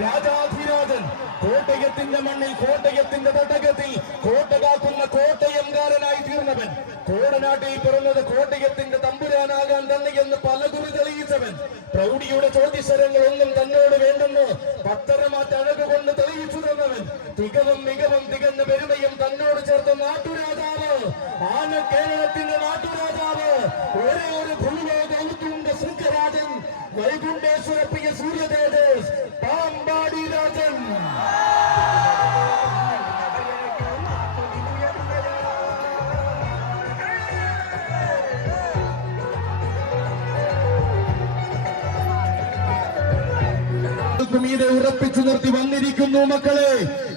രാജാധിരാജൻ, കോട്ടയത്തിന്റെ മണ്ണിൽ കോട്ടയത്തിന്റെ തട്ടകത്തിൽ കോട്ട കാക്കുന്ന കോട്ടയംകാരനായി തീർന്നവൻ, കോടനാട്ടിൽ പിറന്നത് കോട്ടയത്തിന്റെ തമ്പുരാനാകാൻ തന്നെയെന്ന് പലകുറി തെളിയിച്ചവൻ, പ്രൗഢിയുടെ ചോദ്യശരങ്ങൾ ഒന്നും തന്നോട് വേണ്ടെന്ന് പത്തരമാറ്റഴകു കൊണ്ട് തെളിയിച്ചു തന്നവൻ, തികവും മികവും തികഞ്ഞ പെരുമയും തന്നോട് ചേർത്ത നാട്ടുരാജാവ്, ആന കേരളത്തിന്റെ നാട്ടുരാജാവ്, ഒരേ ഒരു ഭൂലോകൗത്തുണ്ട ശൃംഖരാജൻ, വൈകുണ്ഠേശ്വര പ്രിയ സൂര്യതേജസ്, പാമ്പാടി രാജൻ. മീതെ ഉറപ്പിച്ചു നിർത്തി വന്നിരിക്കുന്നു മക്കളെ.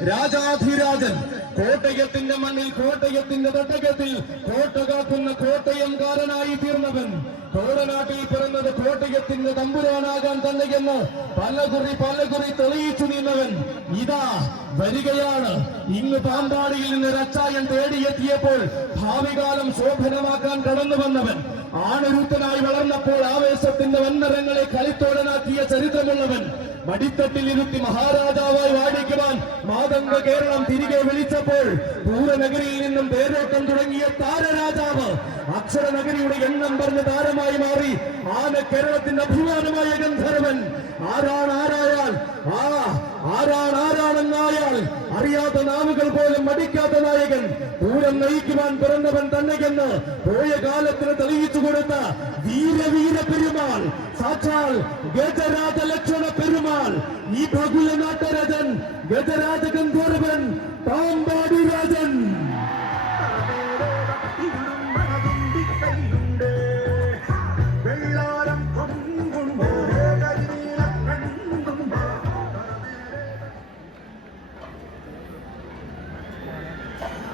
രാജാധിരാജൻ, കോട്ടയത്തിന്റെ മണ്ണിൽ കോട്ടയത്തിന്റെ തട്ടകത്തിൽ കോട്ട കാക്കുന്ന കോട്ടയംകാരനായി തീർന്നവൻ, കോടനാട്ടിൽ പിറന്നത് കോട്ടയത്തിന്റെ തമ്പുരാനാകാൻ തന്നെയെന്ന് പലകുറി തെളിയിച്ചു നിന്നവൻ ഇതാ വരികയാണ്. ഇന്ന് പാമ്പാടിയിൽ നിന്ന് രച്ചായൻ തേടിയെത്തിയപ്പോൾ ഭാവികാലം ശോഭനമാക്കാൻ കടന്നു വന്നവൻ, ആണരൂത്തനായി വളർന്നപ്പോൾ ആവേശത്തിന്റെ വന്നരങ്ങളെ കളിത്തോടനാക്കിയ ചരിത്രമുള്ളവൻ, മടിത്തട്ടിലിരുത്തി മഹാരാജാവായി വാഴിക്കുവാൻ മാതംഗ കേരളം തിരികെ വിളിച്ചപ്പോൾ പൂരനഗരിയിൽ നിന്നും പേരോട്ടം തുടങ്ങിയ താരരാജാവ്, അക്ഷരനഗരിയുടെ എണ്ണം പറഞ്ഞ താരമായി മാറി ആന കേരളത്തിന്റെ അഭിമാനമായ ഗന്ധർവൻ, ആരാണെന്നായാൽ അറിയാത്ത നാവുകൾ പോലും മടിക്കാത്ത നായകൻ, പൂരം നയിക്കുവാൻ പിറന്നവൻ തന്നെയെന്ന് പോയ കാലത്തിന് തെളിയിച്ചു കൊടുത്ത വീര പെരുമാൾ, സാക്ഷാൽ ഗജരാജ ലക്ഷണ പെരുമാൾ, ഈ ഭകുല നാട്ടരജൻ, ഗജരാജ ഗന്ധർവൻ, പാമ്പാടി രാജൻ.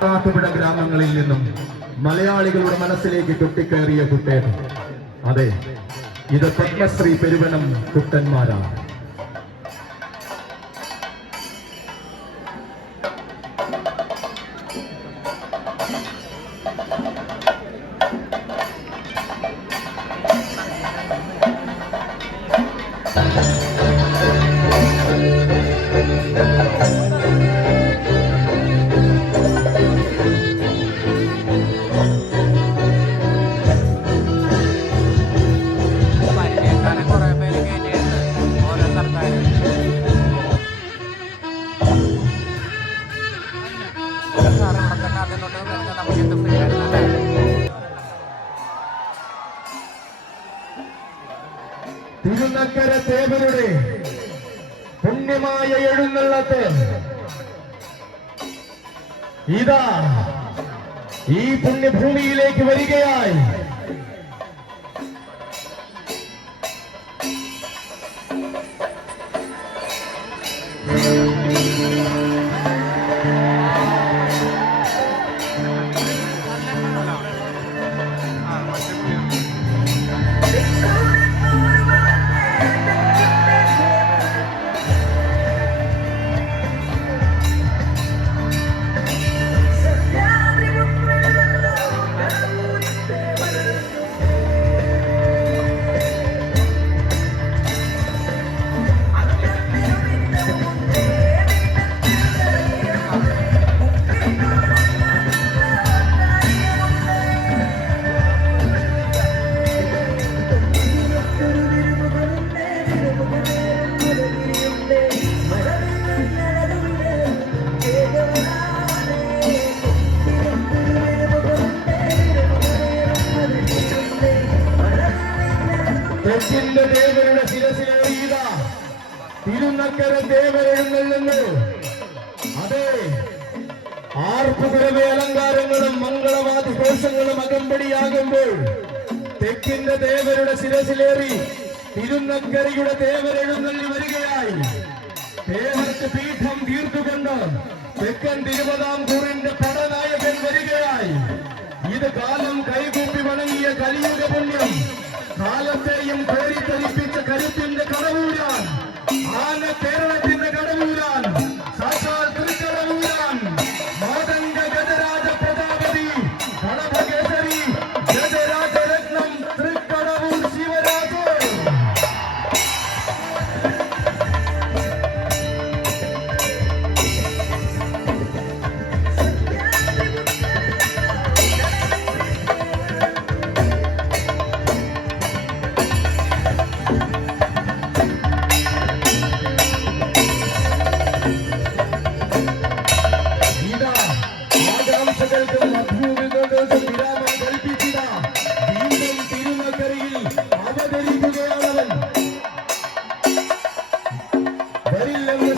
ാട്ടുപിട ഗ്രാമങ്ങളിൽ നിന്നും മലയാളികളുടെ മനസ്സിലേക്ക് കൊട്ടിക്കയറിയ കുട്ടേട്ടൻ, അതെ, ഇത് പത്മശ്രീ പെരുവനം കുട്ടന്മാരാണ്. തിരുനക്കര തേവരുടെ പുണ്യമായ എഴുന്നള്ളത്ത് ഇതാ ഈ പുണ്യഭൂമിയിലേക്ക് വരികയായി. തെക്കിന്റെ ദേവരുടെ ശിരസിലേറിയ തിരുനക്കര ദേവരെഴുന്നള്ളുന്നു. അതെ, ആർപ്പുകരവേ അലങ്കാരങ്ങളും മംഗളവാദ്യഘോഷങ്ങളും അകമ്പടിയാകുമ്പോൾ തെക്കിന്റെ ദേവരുടെ ശിരസിലേറി തിരുനക്കരയുടെ ദേവരെഴുന്നള്ളി വരികയായി. ദേവർക്ക് പീഠം തീർത്തുകൊണ്ട് തെക്കൻ തിരുവിതാംകൂറിന്റെ പടനായകൻ വരികയായി. ഇത് കാലം കൈകൂപ്പി വണങ്ങിയ കലിയുഗ പുണ്യം, കാലത്തെയും പേരിത്തരിപ്പിച്ച കരുത്തിന്റെ കടവൂരാൻ, ആന കേരളത്തിന്റെ കടവൂരാൻ, സാക്ഷാൽ തൃക്കടവൂരാൻ, മാതംഗ ഗജരാജ പ്രജാപതി കടഭകേസരി ഗജരാജരത്നം തൃക്കടവൂർ ശിവരാജു.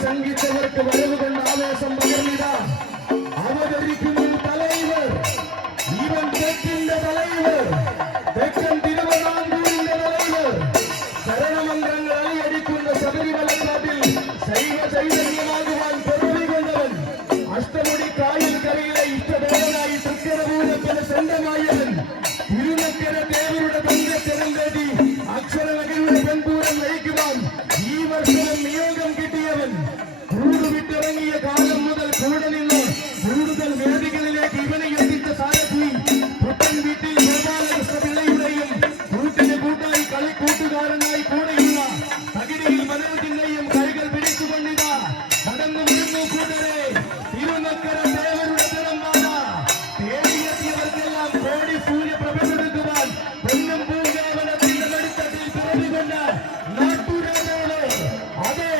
സംഗീതവർക്ക് വരവ് കൊണ്ട് ആവേശം പകർന്നിട അവതരിക്കുന്നു തലൈവർ. ഇവൻ തെക്കിന്റെ തലൈവർ, തെക്കൻ തിരുവിതാംകൂറിന്റെ തലൈവർ. ശരണമന്ത്രങ്ങൾ അലിയടിക്കുന്ന ശബരിമലക്കാട്ടിൽ ശൈവ ചൈതന്യമാകുവാൻ പിറവി കൊണ്ടവൻ, അഷ്ടമുടി കായൽ കരയിലെ ഇഷ്ടദേവനായി തൃക്കടവൂരപ്പന് സ്വന്തമായവൻ, തിരുനക്കര ദേവരുടെ തങ്കത്തരം തേടി അക്ഷരനഗരുടെ പെൺപൂരം നയിക്കുവാൻ ഈ വർഷവും നിയോഗം കിട്ടിയവൻ, കൂടുവിട്ടിറങ്ങിയ കാലം മുതൽ കൂടെ നിന്ന് കൂടുതൽ വേദികളിലേക്ക് ഇവനെ എത്തിച്ച സാരഥി, പുത്തൻ വീട്ടിൽ ഗോപാലകൃഷ്ണ പിള്ളയുടെയും കൂട്ടിന് കൂട്ടായി കളിക്കൂട്ടുകാരനായി കൂടെയുള്ള തകിടിയിൽ മനോജിന്റെയും കൈകൾ പിടിച്ചുകൊണ്ടിതാ കടന്നു വരുന്നു കൂട്ടരെ. തിരുനക്കര ദേവരുടെ തിരമാല തേടിയെത്തിയവർക്കെല്ലാം കോടി സൂര്യപ്രഭ കൊടുക്കുവാൻ പൊന്നും പൂങ്കാവനത്തിന്റെ നടുത്തട്ടിൽ പിറവികൊണ്ട് നാട്ടുരാജാവ്, അതെ,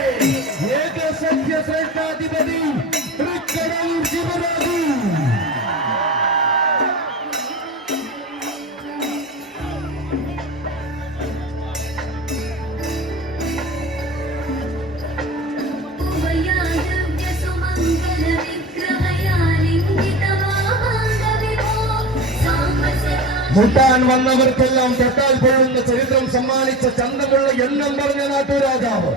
ഏകസഖ്യ ശ്രേഷ്ഠാധിപതി തൃക്കടവൂർ ശിവരാജു. മുട്ടാൻ വന്നവർക്കെല്ലാം തൊട്ടാൽ പൊഴുന്ന ചരിത്രം സമ്മാനിച്ച ചന്തമുള്ള എണ്ണം പറഞ്ഞ നാട്ടുരാജാവ്.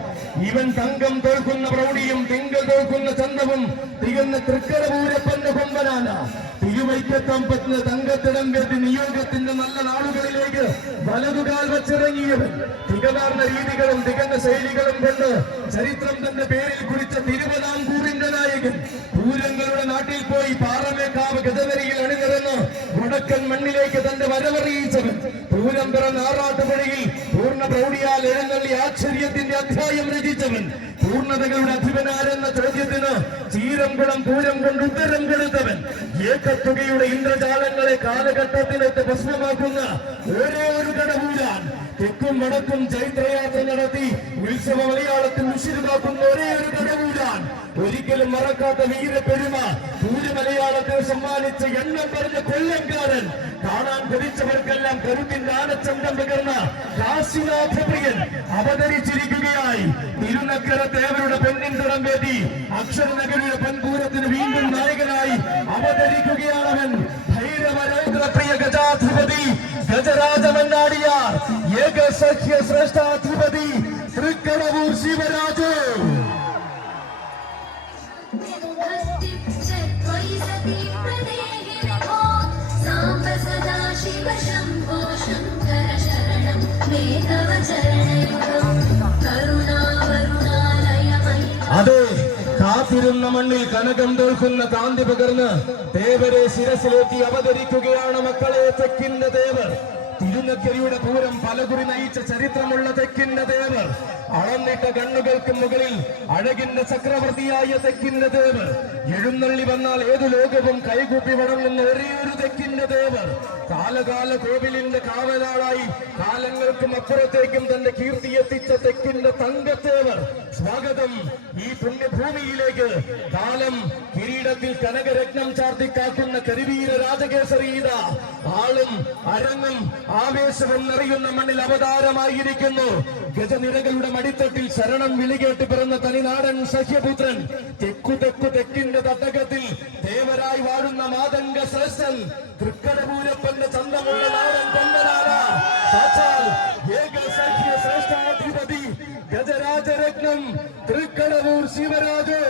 ഇവൻ തങ്കം തോൽക്കുന്ന പ്രൗഢിയും തിങ്കൾ തോൽക്കുന്ന ചന്തവും തികഞ്ഞ തൃക്കടവൂരപ്പന്റെ കൊമ്പനാണ്. തിരുവൈക്കത്തം പറ്റുന്ന തങ്കത്തിടം കെട്ടി നിയോഗത്തിന്റെ നല്ല നാളുകളിലേക്ക് വലതുകാൽ വച്ചിറങ്ങിയവൻ, തികവാർന്ന രീതികളും തികഞ്ഞ ശൈലികളും കൊണ്ട് ചരിത്രം തന്റെ പേരിൽ കുറിച്ച തിരുവിതാംകൂറിന്റെ നായകൻ, പൂരങ്ങളുടെ നാട്ടിൽ പോയി പാറമേക്കാവ് ഗജവരിയിൽ അണിനിരന്ന് വടക്കൻ മണ്ണിലേക്ക് തന്റെ വരവറിയിച്ചവൻ, പൂരം പിറന്ന ആറാട്ടുപുഴയിൽ പൂർണ്ണ പ്രൗഢിയാൽ എഴുന്നള്ളി ആശ്ചര്യത്തിന്റെ അധ്യായം രചിച്ചവൻ, പൂർണ്ണതകളുടെ അധിപനാരെന്ന ചോദ്യത്തിന് ചീരംകുളം പൂരം കൊണ്ട് ഉത്തരം കൊടുത്തവൻ, ഏകത്തുകയുടെ ഇന്ദ്രജാലങ്ങളെ കാലഘട്ടത്തിലേക്ക് ഭസ്മമാക്കുന്ന ഒരേ ഒരു കടവൂരാൻ, തെക്കും വടക്കും ചൈത്രയാത്ര നടത്തി ഉത്സവ മലയാളത്തിൽ ഉശിരുമാക്കുന്ന ഒരേ ഒരു കടവൂരാൻ, ഒരിക്കലും മറക്കാത്ത വീരപ്പെരുമ പൂരമലയാളത്തിൽ സമ്മാനിച്ച എണ്ണം പറഞ്ഞ കൊല്ലംകാരൻ, കാണാൻ ധരിച്ചവർക്കെല്ലാം കരുത്തിന്റെ ആനച്ചന്തം പകർന്ന കാശിനാഥപ്രിയൻ അവതരിച്ചിരിക്കുകയായി. തിരുനക്കര ദേവരുടെ പെണ്ണിൻ തിടം വേദി അക്ഷരനഗരിയുടെ പെൺപൂരത്തിന് വീണ്ടും നായകനായി അവതരിക്കുകയാണവൻ. ഭൈരവരൗദ്രപ്രിയ ഗജാധിപതി ഗജരാജമന്നാടിയാർ, ഏകസഖ്യ ശ്രേഷ്ഠാധിപതി തൃക്കടവൂർ ശിവരാജു. അതെ, കാത്തിരുന്ന മണ്ണിൽ കനകം തോൽക്കുന്ന കാന്തി പകർന്ന് ദേവരെ ശിരസിലേറ്റി അവതരിക്കുകയാണ് മക്കളെ തെക്കിന്റെ ദേവർ. തിരുനക്കരയുടെ പൂരം പലകുറി നയിച്ച ചരിത്രമുള്ള തെക്കിന്റെ ദേവർ അളന്നിട്ട കണ്ണുകൾക്ക് മുകളിൽ അഴകിന്റെ ചക്രവർത്തിയായ തെക്കിന്റെ ദേവർ എഴുന്നള്ളി വന്നാൽ ഏതു ലോകവും കൈകൂപ്പി വണങ്ങുന്ന ഒരേയൊരു തെക്കിന്റെ ദേവർ കാലകാല കോവിലിന്റെ കാവലാളായി കാലങ്ങൾക്കും അപ്പുറത്തേക്കും തന്റെ കീർത്തി എത്തിച്ച തെക്കിന്റെ തങ്കത്തേവർ സ്വാഗതം ഈ പുണ്യഭൂമിയിലേക്ക്. കാലം കിരീടത്തിൽ കനകരത്നം ചാർത്തി കാക്കുന്ന കരിവീര രാജകേസരീത ആളും അരങ്ങും ആവേശവും നിറയുന്ന മണ്ണിൽ അവതാരമായിരിക്കുന്നു. ഗജനിരകളുടെ മടിത്തട്ടിൽ ശരണം വിളികേട്ട് പിറന്ന തനിനാടൻ സഹ്യപുത്രൻ തെക്കിന്റെ തട്ടകത്തിൽ ദേവരായി വാഴുന്ന മാതംഗ ശ്രേഷ്ഠൻ തൃക്കടപൂരപ്പന്റെ ചന്തമുള്ള നാടൻ കൊമ്പനാല സാക്ഷാൽ ഏക സഖ്യ ശ്രേഷ്ഠാധിപതി ഗജരാജരത്നം തൃക്കടവൂർ ശിവരാജ്.